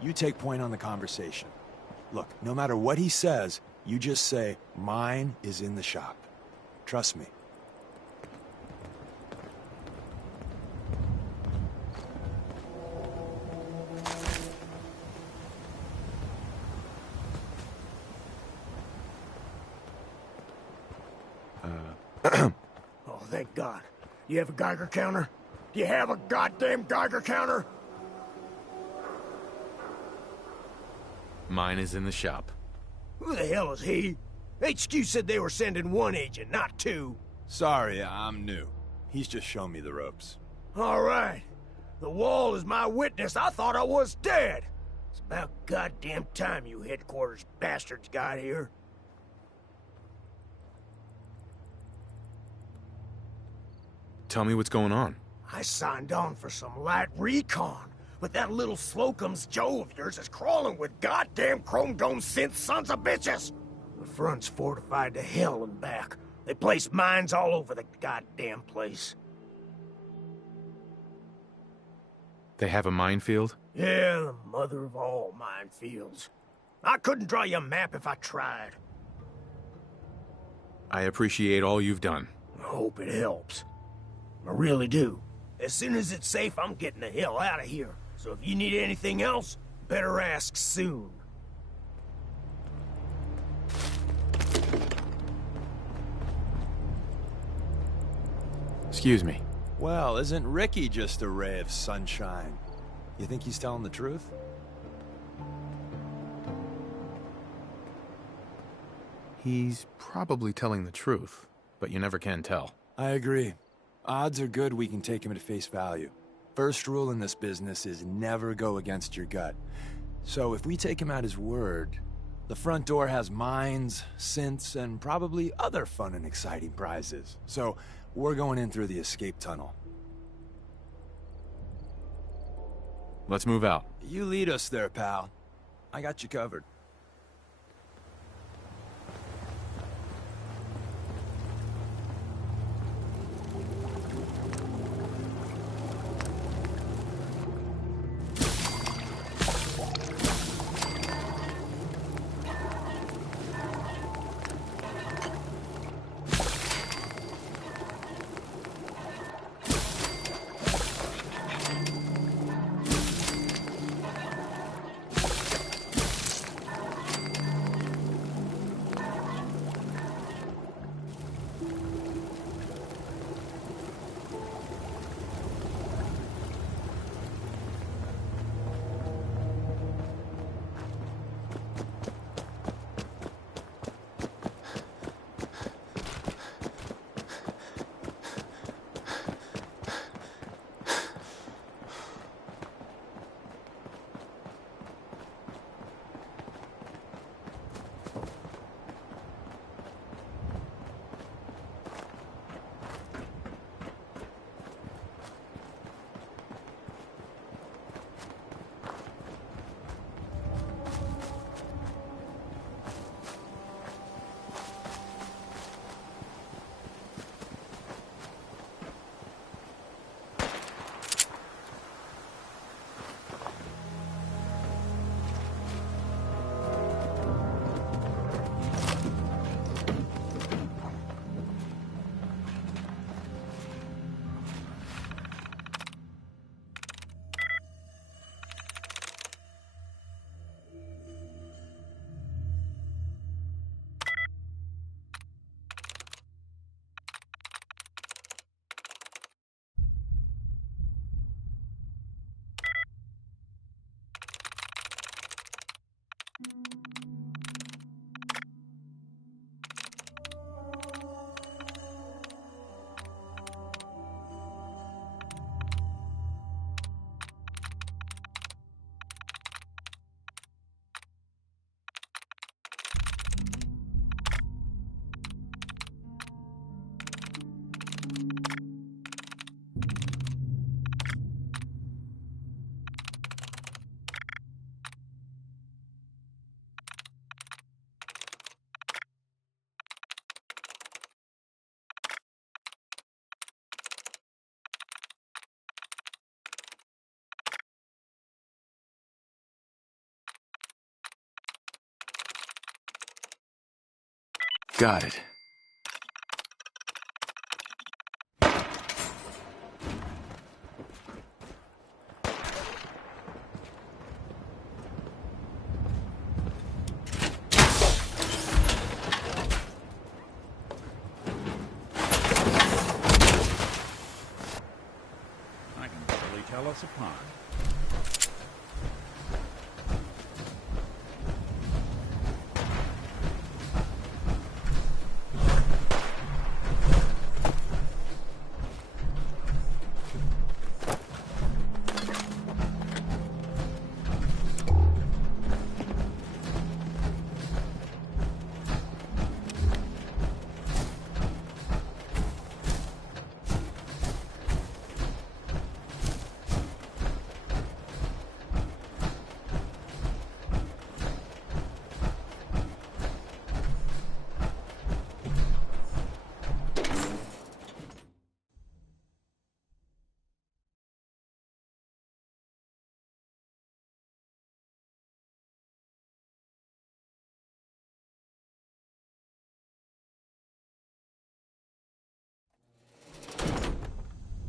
You take point on the conversation. Look, no matter what he says, you just say, "Mine is in the shop." Trust me. Thank God. You have a Geiger counter? Do you have a goddamn Geiger counter? Mine is in the shop. Who the hell is he? HQ said they were sending one agent, not two. Sorry, I'm new. He's just showing me the ropes. All right. The wall is my witness. I thought I was dead. It's about goddamn time you headquarters bastards got here. Tell me what's going on. I signed on for some light recon, but that little Slocum's Joe of yours is crawling with goddamn chrome dome synth sons of bitches. The front's fortified to hell and back. They placed mines all over the goddamn place. They have a minefield? Yeah, the mother of all minefields. I couldn't draw you a map if I tried. I appreciate all you've done. I hope it helps. I really do. As soon as it's safe, I'm getting the hell out of here. So if you need anything else, better ask soon. Excuse me. Well, isn't Ricky just a ray of sunshine? You think he's telling the truth? He's probably telling the truth, but you never can tell. I agree. Odds are good we can take him at face value. First rule in this business is never go against your gut. So if we take him at his word, the front door has mines, synths, and probably other fun and exciting prizes. So we're going in through the escape tunnel. Let's move out. You lead us there, pal. I got you covered. Got it. tell us apart.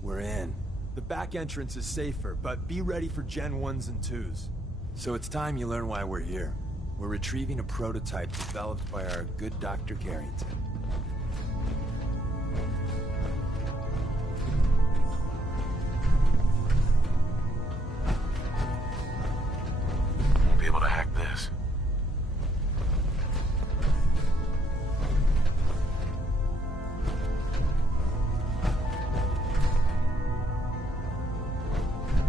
We're in. The back entrance is safer, but be ready for Gen 1s and 2s. So it's time you learn why we're here. We're retrieving a prototype developed by our good Dr. Carrington. Won't be able to hack this.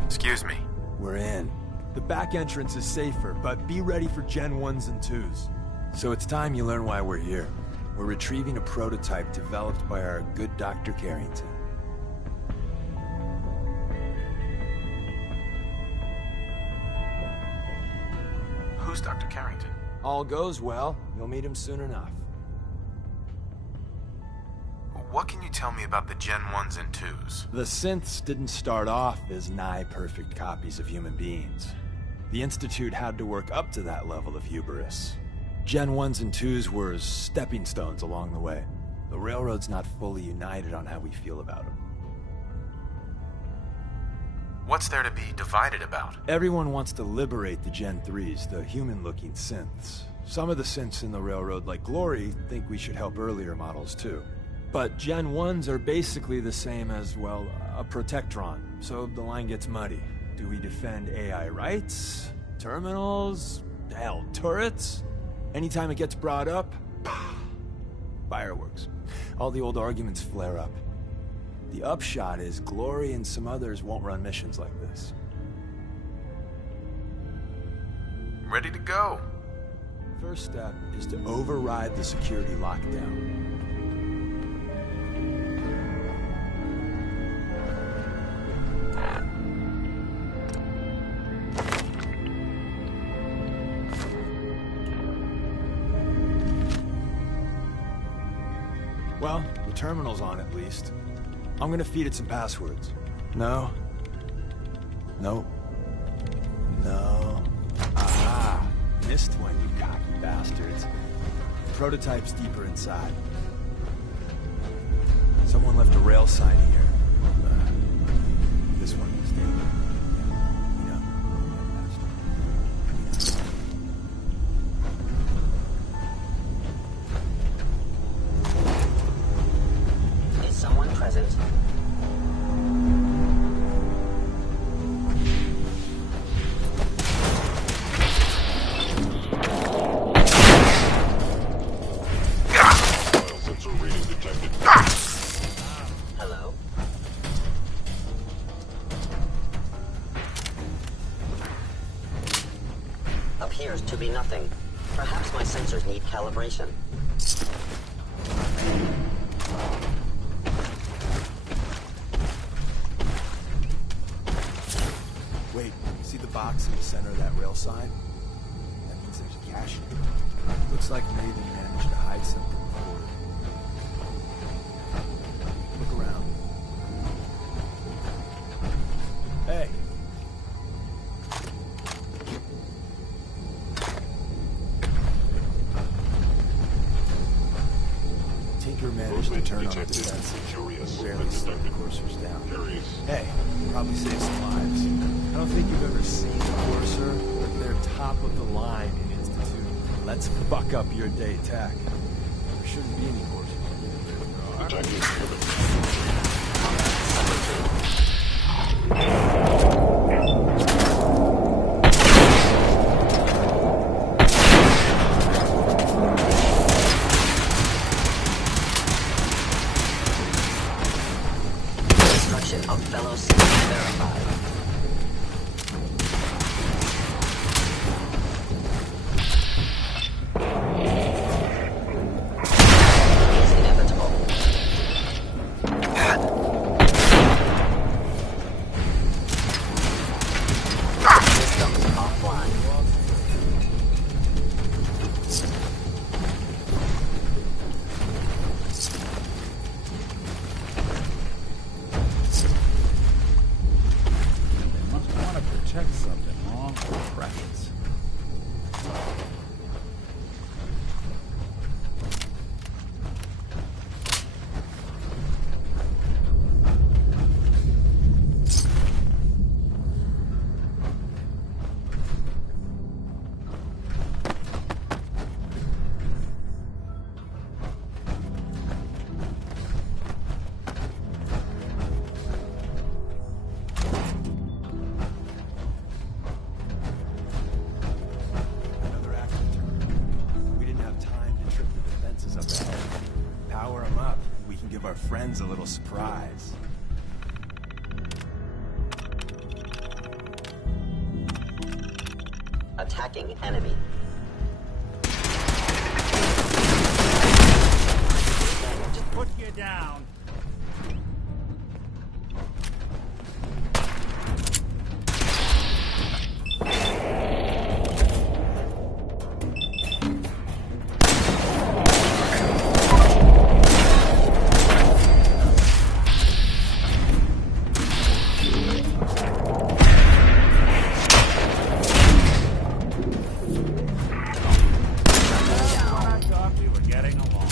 Excuse me. We're in. The back entrance is safer, but be ready for Gen 1s and 2s. So it's time you learn why we're here. We're retrieving a prototype developed by our good Dr. Carrington. Who's Dr. Carrington? All goes well, you'll meet him soon enough. What can you tell me about the Gen 1s and 2s? The synths didn't start off as nigh-perfect copies of human beings. The Institute had to work up to that level of hubris. Gen 1s and 2s were stepping stones along the way. The Railroad's not fully united on how we feel about them. What's there to be divided about? Everyone wants to liberate the Gen 3s, the human-looking synths. Some of the synths in the Railroad, like Glory, think we should help earlier models too. But Gen 1s are basically the same as, well, a Protectron, so the line gets muddy. Do we defend AI rights? Terminals? Hell, turrets? Anytime it gets brought up, fireworks. All the old arguments flare up. The upshot is Glory and some others won't run missions like this. Ready to go. First step is to override the security lockdown. Well, the terminal's on at least. I'm gonna feed it some passwords. No. Nope. No. Aha! Missed one, you cocky bastards. Prototype's deeper inside. Someone left a rail sign here. This one was dated. Is someone present? Hello? Appears to be nothing. Perhaps my sensors need calibration. Wait, see the box in the center of that rail sign? That means there's a cache in it. Looks like Maven managed to hide something before. Look around. Hey! Tinker managed to turn on the defensive. Barely slowed the coursers down. Hey, probably saved some lives. I don't think you've ever seen a Courser, but they're top of the line in Institute. Let's fuck up your day tech. There shouldn't be any Corsers. location of fellow citizens verified. Is inevitable. Systems offline. Check something wrong with brackets. Our friends a little surprise. Attacking enemy. Just put you down. We were getting along.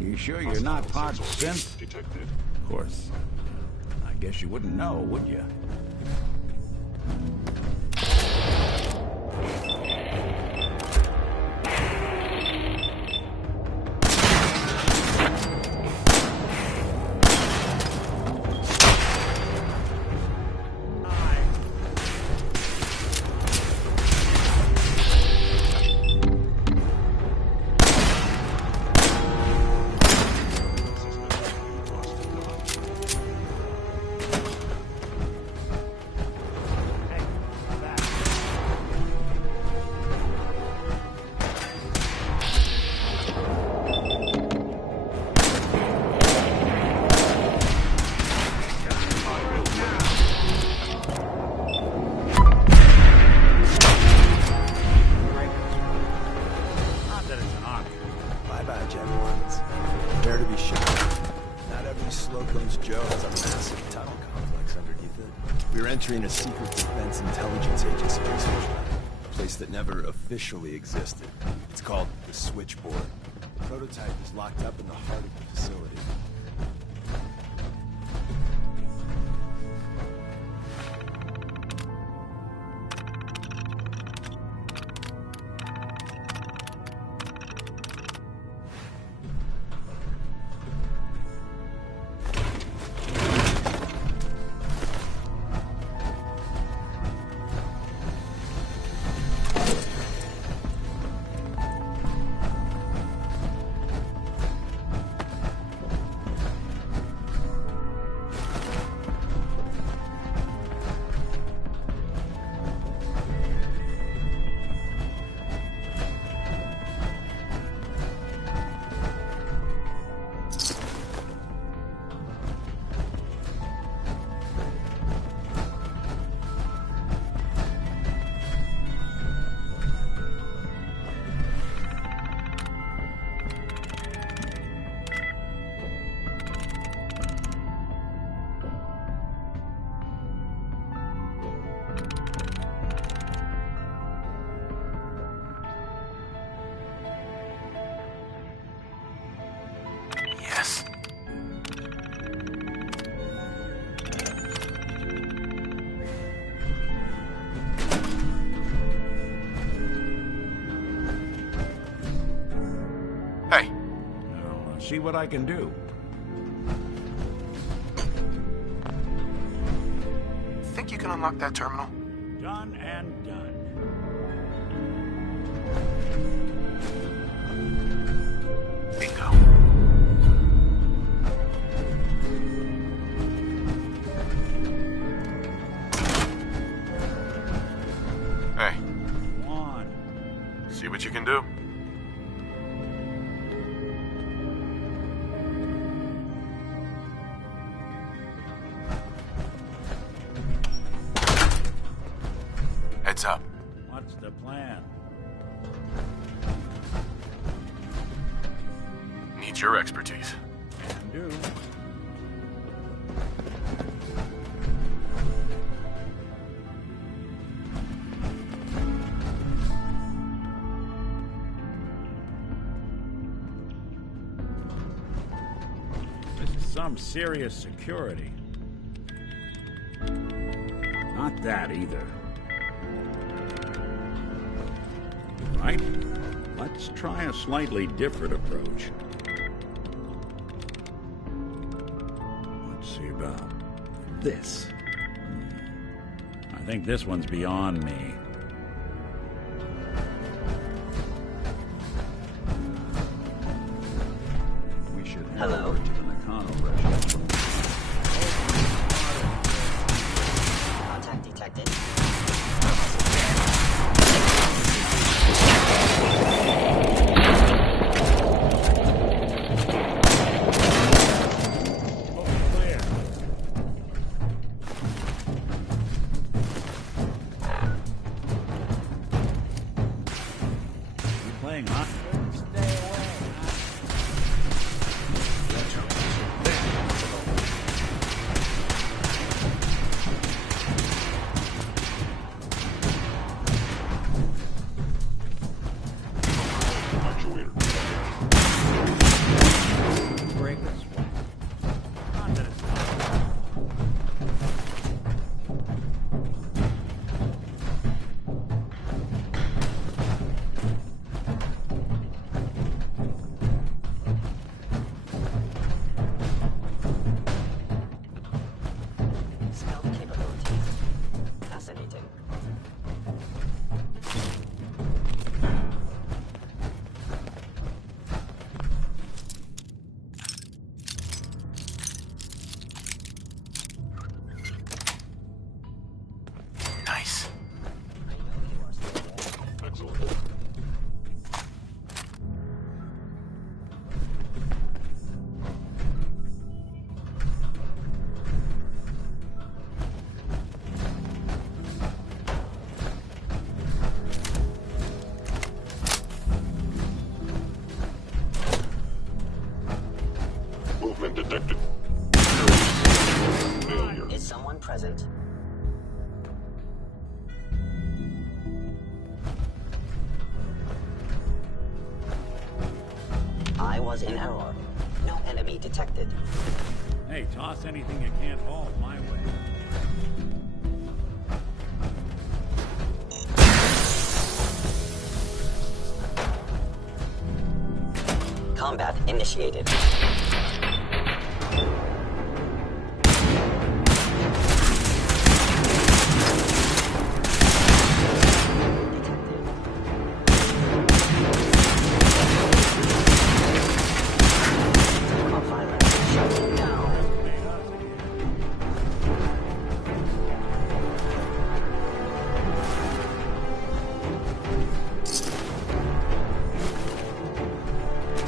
You sure you're not part synth? Of course. I guess you wouldn't know, would you? Entering a secret defense intelligence agency research lab, a place that never officially existed. It's called the Switchboard. The prototype is locked up in the heart of the facility. see what I can do. Think you can unlock that terminal? Done and done. Bingo. Hey. Come on. See what you can do. Heads up. What's the plan? Needs your expertise. Can do. This is some serious security. Not that either. Right? Let's try a slightly different approach. Let's see about this. I think this one's beyond me. We should head Hello? over to the Nakano restaurant. Contact detected. Playing hot. Break this one. Not that it's Stealth capability. Fascinating. Nice. Excellent. Movement detected. Failure. Is someone present? I was in error. No enemy detected. Hey, toss anything you can't haul my way. Combat initiated. Violence shutting down.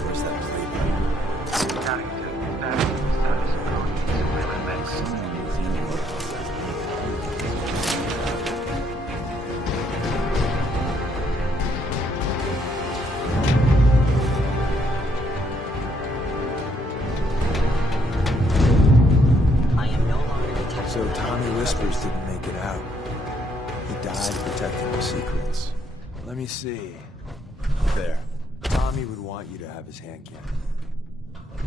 Where's that plate? I am no longer detected. So Tommy Whispers didn't make it out. He died protecting the secrets. Let me see. There. Tommy would want you to have his hand cannon.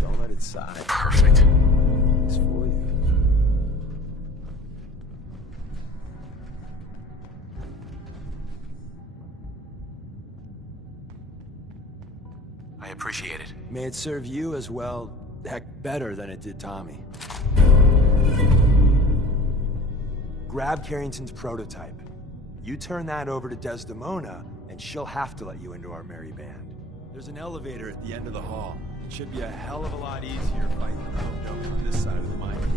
Don't let it side. Perfect. It's for you. I appreciate it. May it serve you as well, heck, better than it did Tommy. Grab Carrington's prototype. You turn that over to Desdemona, and she'll have to let you into our merry band. There's an elevator at the end of the hall. It should be a hell of a lot easier fighting the Chrome Dome on this side of the minefield.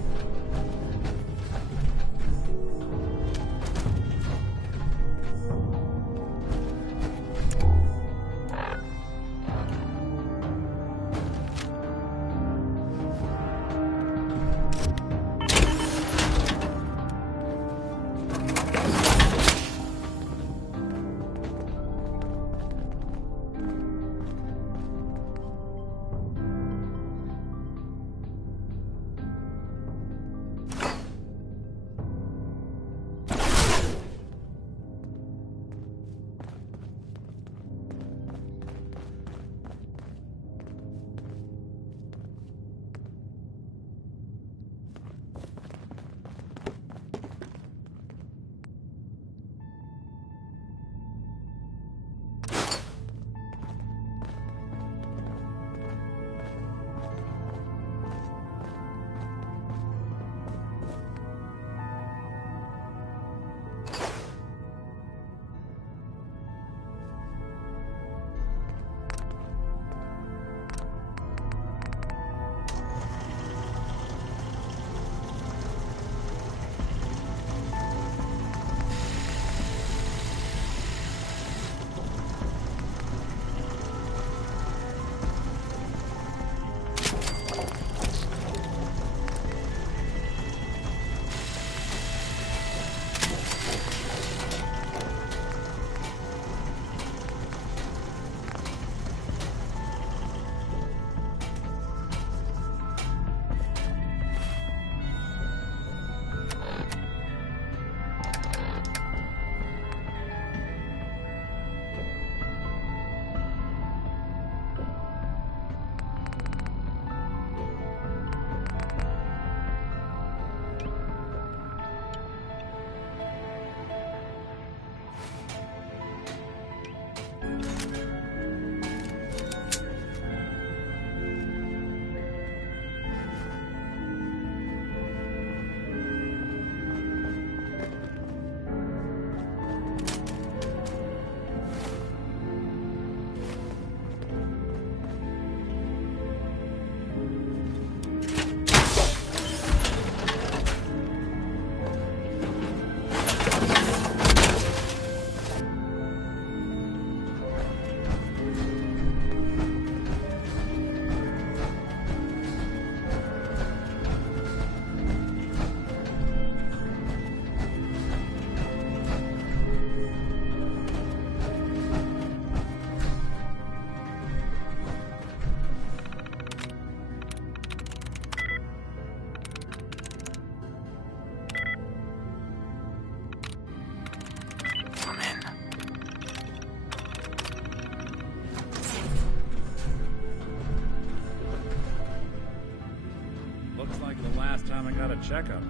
Looks like the last time I got a checkup.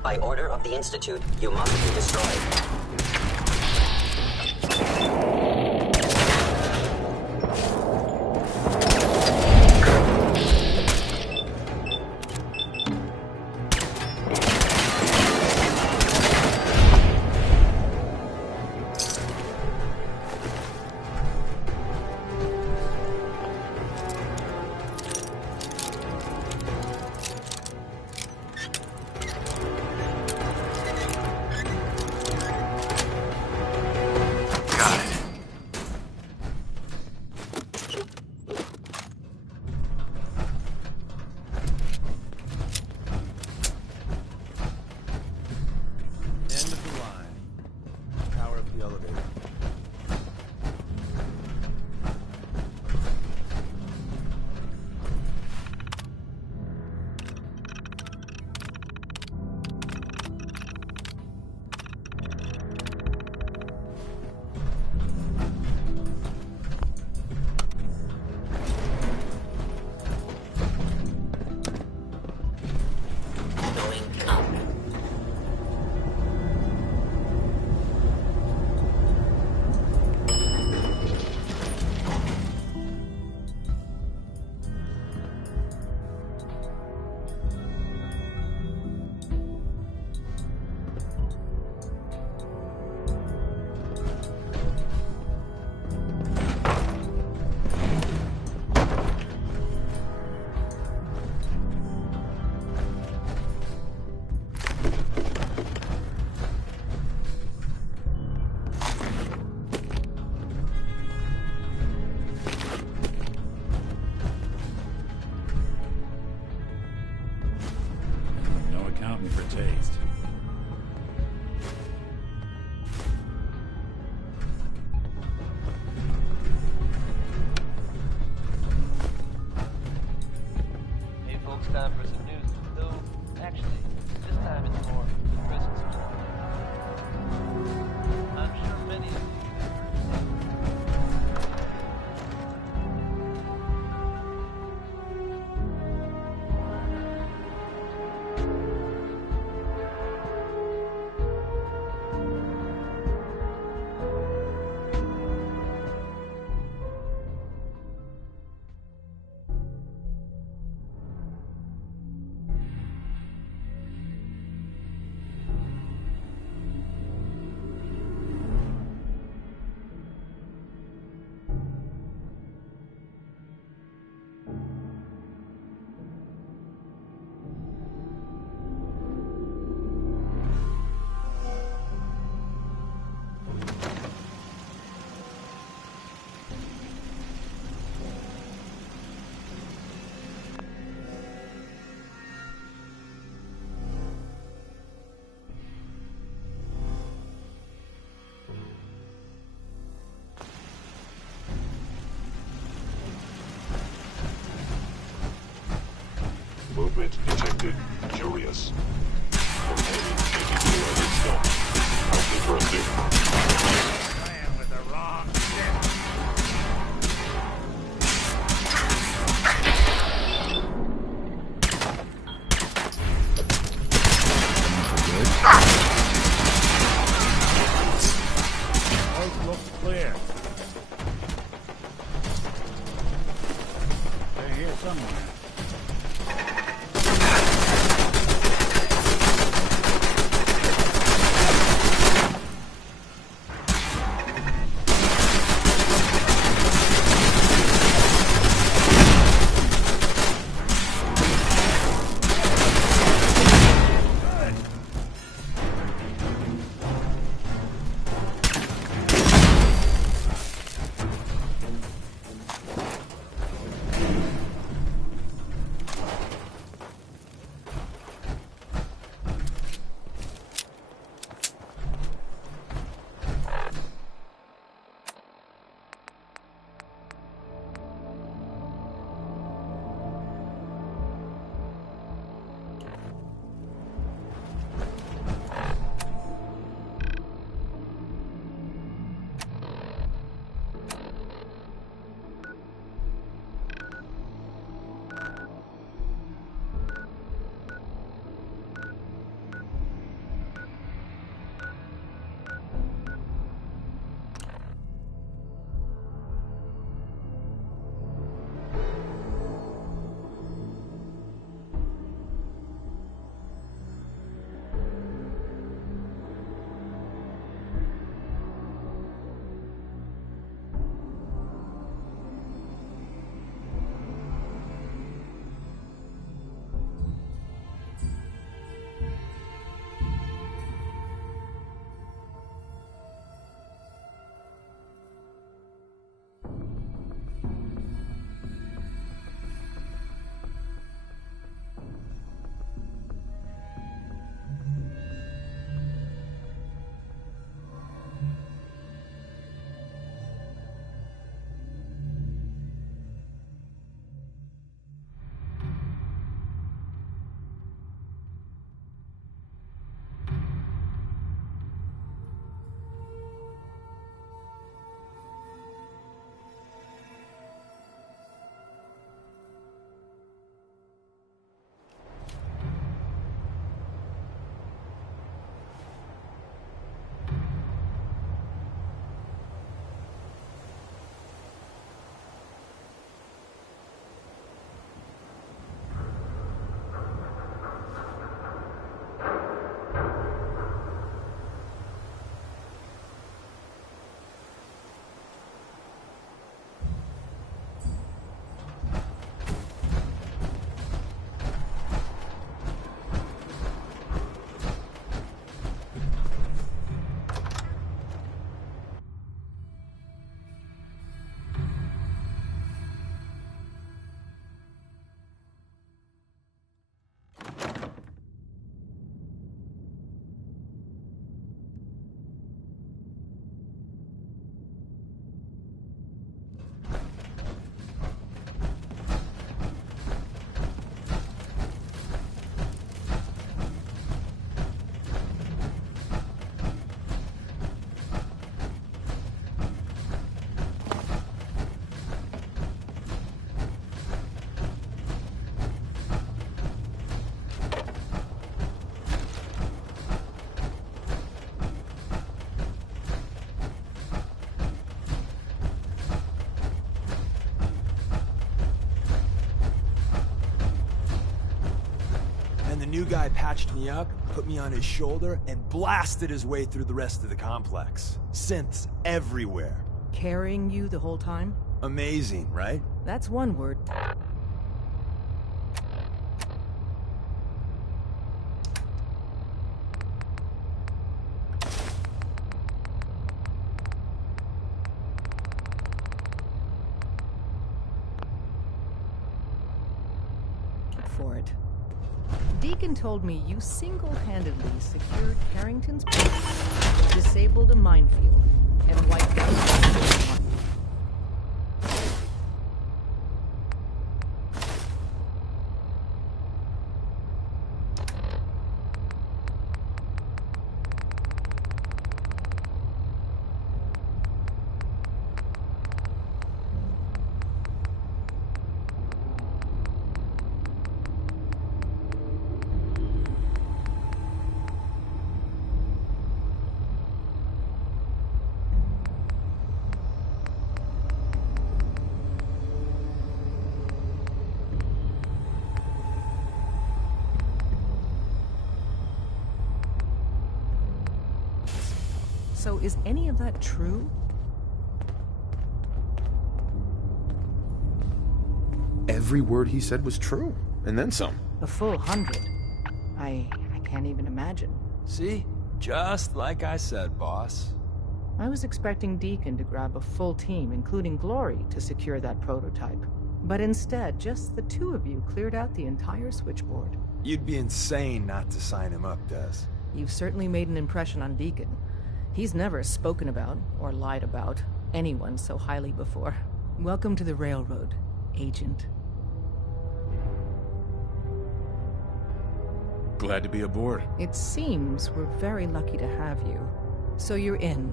By order of the Institute, you must be destroyed. taste. Hey folks, time for some news. Though, actually, this time it's more Christmas time. I'm sure many of you Movement detected. Curious. Playing with the wrong shit. Coast looks clear. They're here somewhere. new guy patched me up, put me on his shoulder, and blasted his way through the rest of the complex. Synths everywhere. Carrying you the whole time? Amazing, right? That's one word. For it. Deacon told me you single-handedly secured Carrington's place, disabled a minefield, and wiped out one. So is any of that true? Every word he said was true, and then some. A full 100. I can't even imagine. See? Just like I said, boss. I was expecting Deacon to grab a full team, including Glory, to secure that prototype. But instead, just the two of you cleared out the entire switchboard. You'd be insane not to sign him up, Des. You've certainly made an impression on Deacon. He's never spoken about, or lied about, anyone so highly before. Welcome to the Railroad, Agent. Glad to be aboard. It seems we're very lucky to have you. So you're in.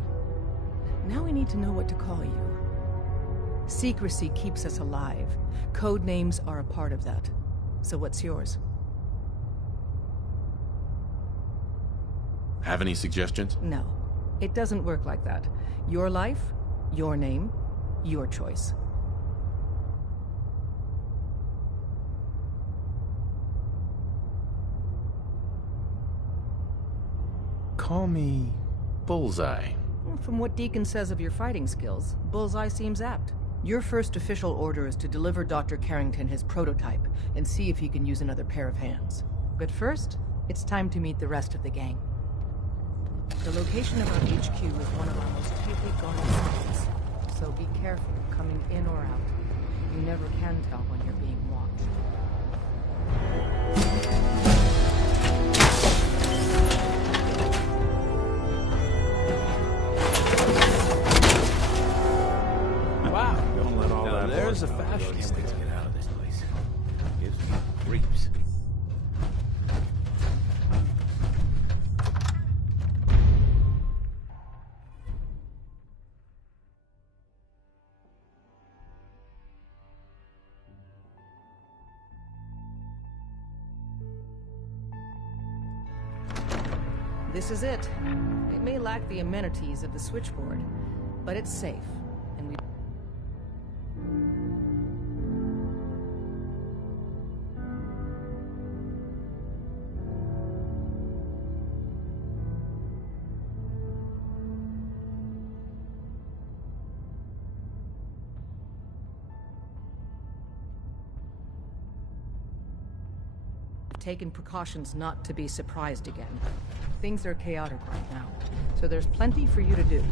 Now we need to know what to call you. Secrecy keeps us alive. Code names are a part of that. So what's yours? Have any suggestions? No. It doesn't work like that. Your life, your name, your choice. Call me Bullseye. From what Deacon says of your fighting skills, Bullseye seems apt. Your first official order is to deliver Dr. Carrington his prototype and see if he can use another pair of hands. But first, it's time to meet the rest of the gang. The location of our HQ is one of our most tightly guarded sites, so be careful coming in or out. You never can tell when you're being watched. Wow, don't let all that. There's a horsepower fashion go to statement. waste. Get out of this place. Gives me creeps. This is it. It may lack the amenities of the switchboard, but it's safe, and we... taken precautions not to be surprised again. Things are chaotic right now, so there's plenty for you to do.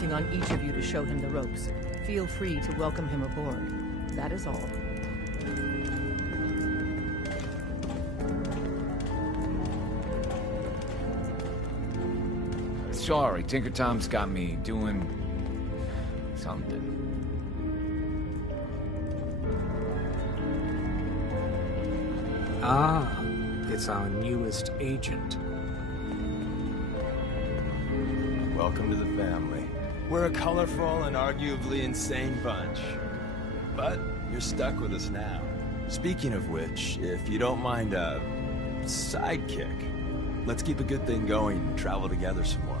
On each of you to show him the ropes. Feel free to welcome him aboard. That is all. Sorry, Tinker Tom's got me doing... something. Ah, it's our newest agent. Welcome to the family. We're a colorful and arguably insane bunch. But you're stuck with us now. Speaking of which, if you don't mind a sidekick, let's keep a good thing going and travel together some more.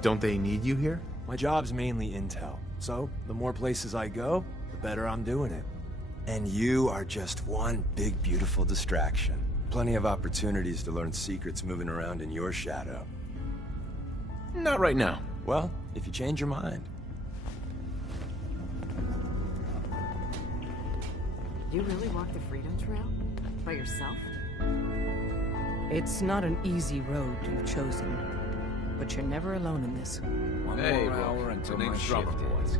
Don't they need you here? My job's mainly intel, so the more places I go, the better I'm doing it. And you are just one big, beautiful distraction. Plenty of opportunities to learn secrets moving around in your shadow. Not right now. Well, if you change your mind. You really walk the Freedom Trail? By yourself? It's not an easy road you've chosen, but you're never alone in this. One more hour until my shift ends.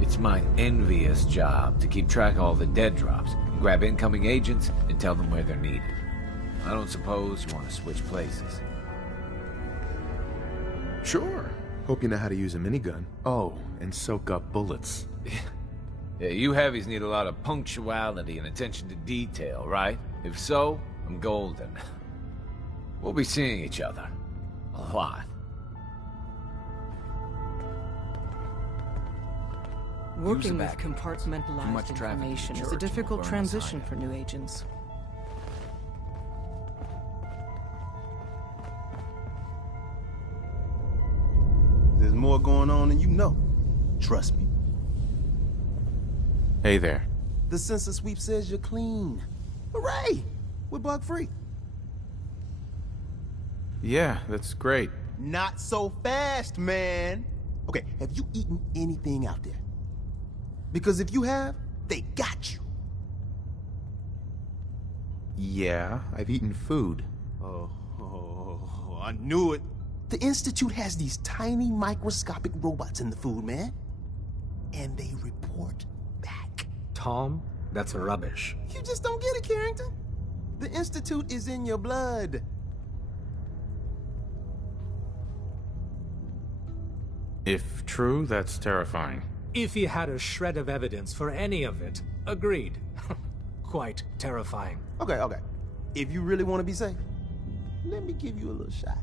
It's my envious job to keep track of all the dead drops, grab incoming agents, and tell them where they're needed. I don't suppose you want to switch places. Sure. Hope you know how to use a minigun. Oh, and soak up bullets. Yeah, you heavies need a lot of punctuality and attention to detail, right? If so, I'm golden. We'll be seeing each other. A lot. Working with compartmentalized information is a difficult transition for new agents. There's more going on than you know. Trust me. Hey there. The census sweep says you're clean. Hooray! We're bug free. Yeah, that's great. Not so fast, man. Okay, have you eaten anything out there? Because if you have, they got you. Yeah, I've eaten food. Oh, I knew it. The Institute has these tiny microscopic robots in the food, man. And they report back. Tom, that's rubbish. You just don't get it, Carrington. The Institute is in your blood. If true, that's terrifying. If he had a shred of evidence for any of it, agreed. Quite terrifying. Okay. If you really want to be safe, let me give you a little shot.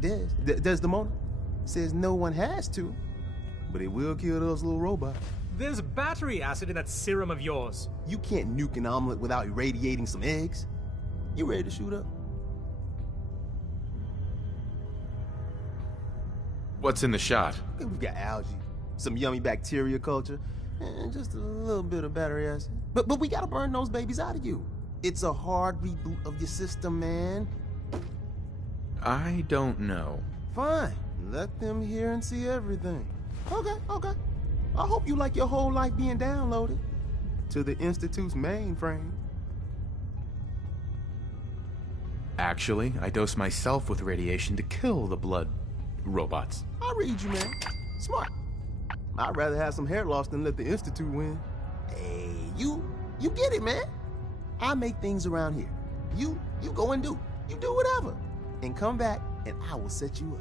Desdemona says no one has to, but it will kill those little robots. There's battery acid in that serum of yours. You can't nuke an omelet without irradiating some eggs. You ready to shoot up? What's in the shot? Okay, we've got algae, some yummy bacteria culture, and just a little bit of battery acid. But we gotta burn those babies out of you. It's a hard reboot of your system, man. I don't know. Fine. Let them hear and see everything. Okay. I hope you like your whole life being downloaded to the Institute's mainframe. Actually, I dose myself with radiation to kill the blood robots. I read you, man. Smart. I'd rather have some hair loss than let the Institute win. Hey, you get it, man. I make things around here. You go and do. You do whatever. And come back, and I will set you up.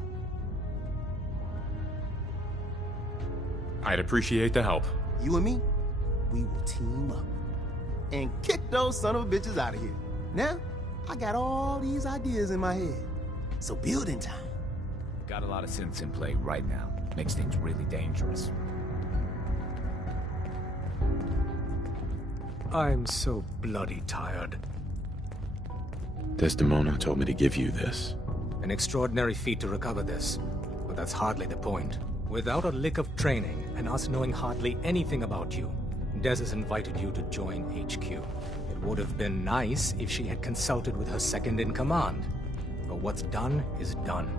I'd appreciate the help. You and me, we will team up. And kick those son of a bitches out of here. Now, I got all these ideas in my head. So building time. Got a lot of synths in play right now. Makes things really dangerous. I'm so bloody tired. Desdemona told me to give you this. An extraordinary feat to recover this, but that's hardly the point. Without a lick of training, and us knowing hardly anything about you, Des has invited you to join HQ. It would have been nice if she had consulted with her second-in-command. But what's done is done.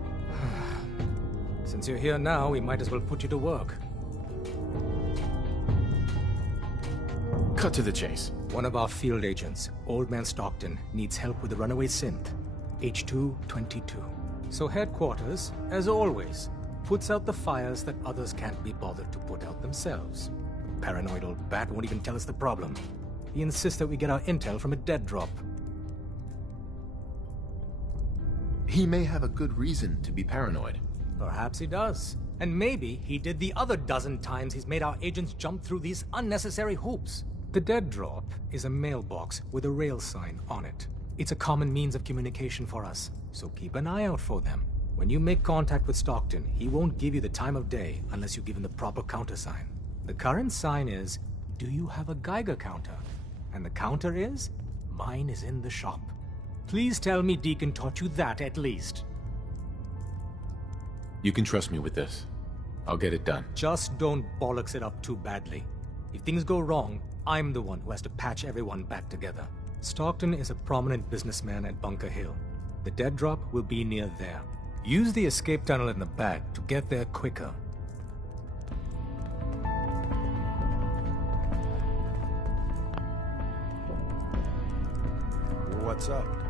Since you're here now, we might as well put you to work. Cut to the chase. One of our field agents, Old Man Stockton, needs help with the runaway synth, H222. So headquarters, as always, puts out the fires that others can't be bothered to put out themselves. Paranoid old bat won't even tell us the problem. He insists that we get our intel from a dead drop. He may have a good reason to be paranoid. Perhaps he does. And maybe he did the other dozen times he's made our agents jump through these unnecessary hoops. The dead drop is a mailbox with a rail sign on it. It's a common means of communication for us, so keep an eye out for them. When you make contact with Stockton, he won't give you the time of day unless you give him the proper countersign. The current sign is, do you have a Geiger counter? And the counter is, mine is in the shop. Please tell me Deacon taught you that at least. You can trust me with this. I'll get it done. Just don't bollocks it up too badly. If things go wrong, I'm the one who has to patch everyone back together. Stockton is a prominent businessman at Bunker Hill. The dead drop will be near there. Use the escape tunnel in the back to get there quicker. What's up?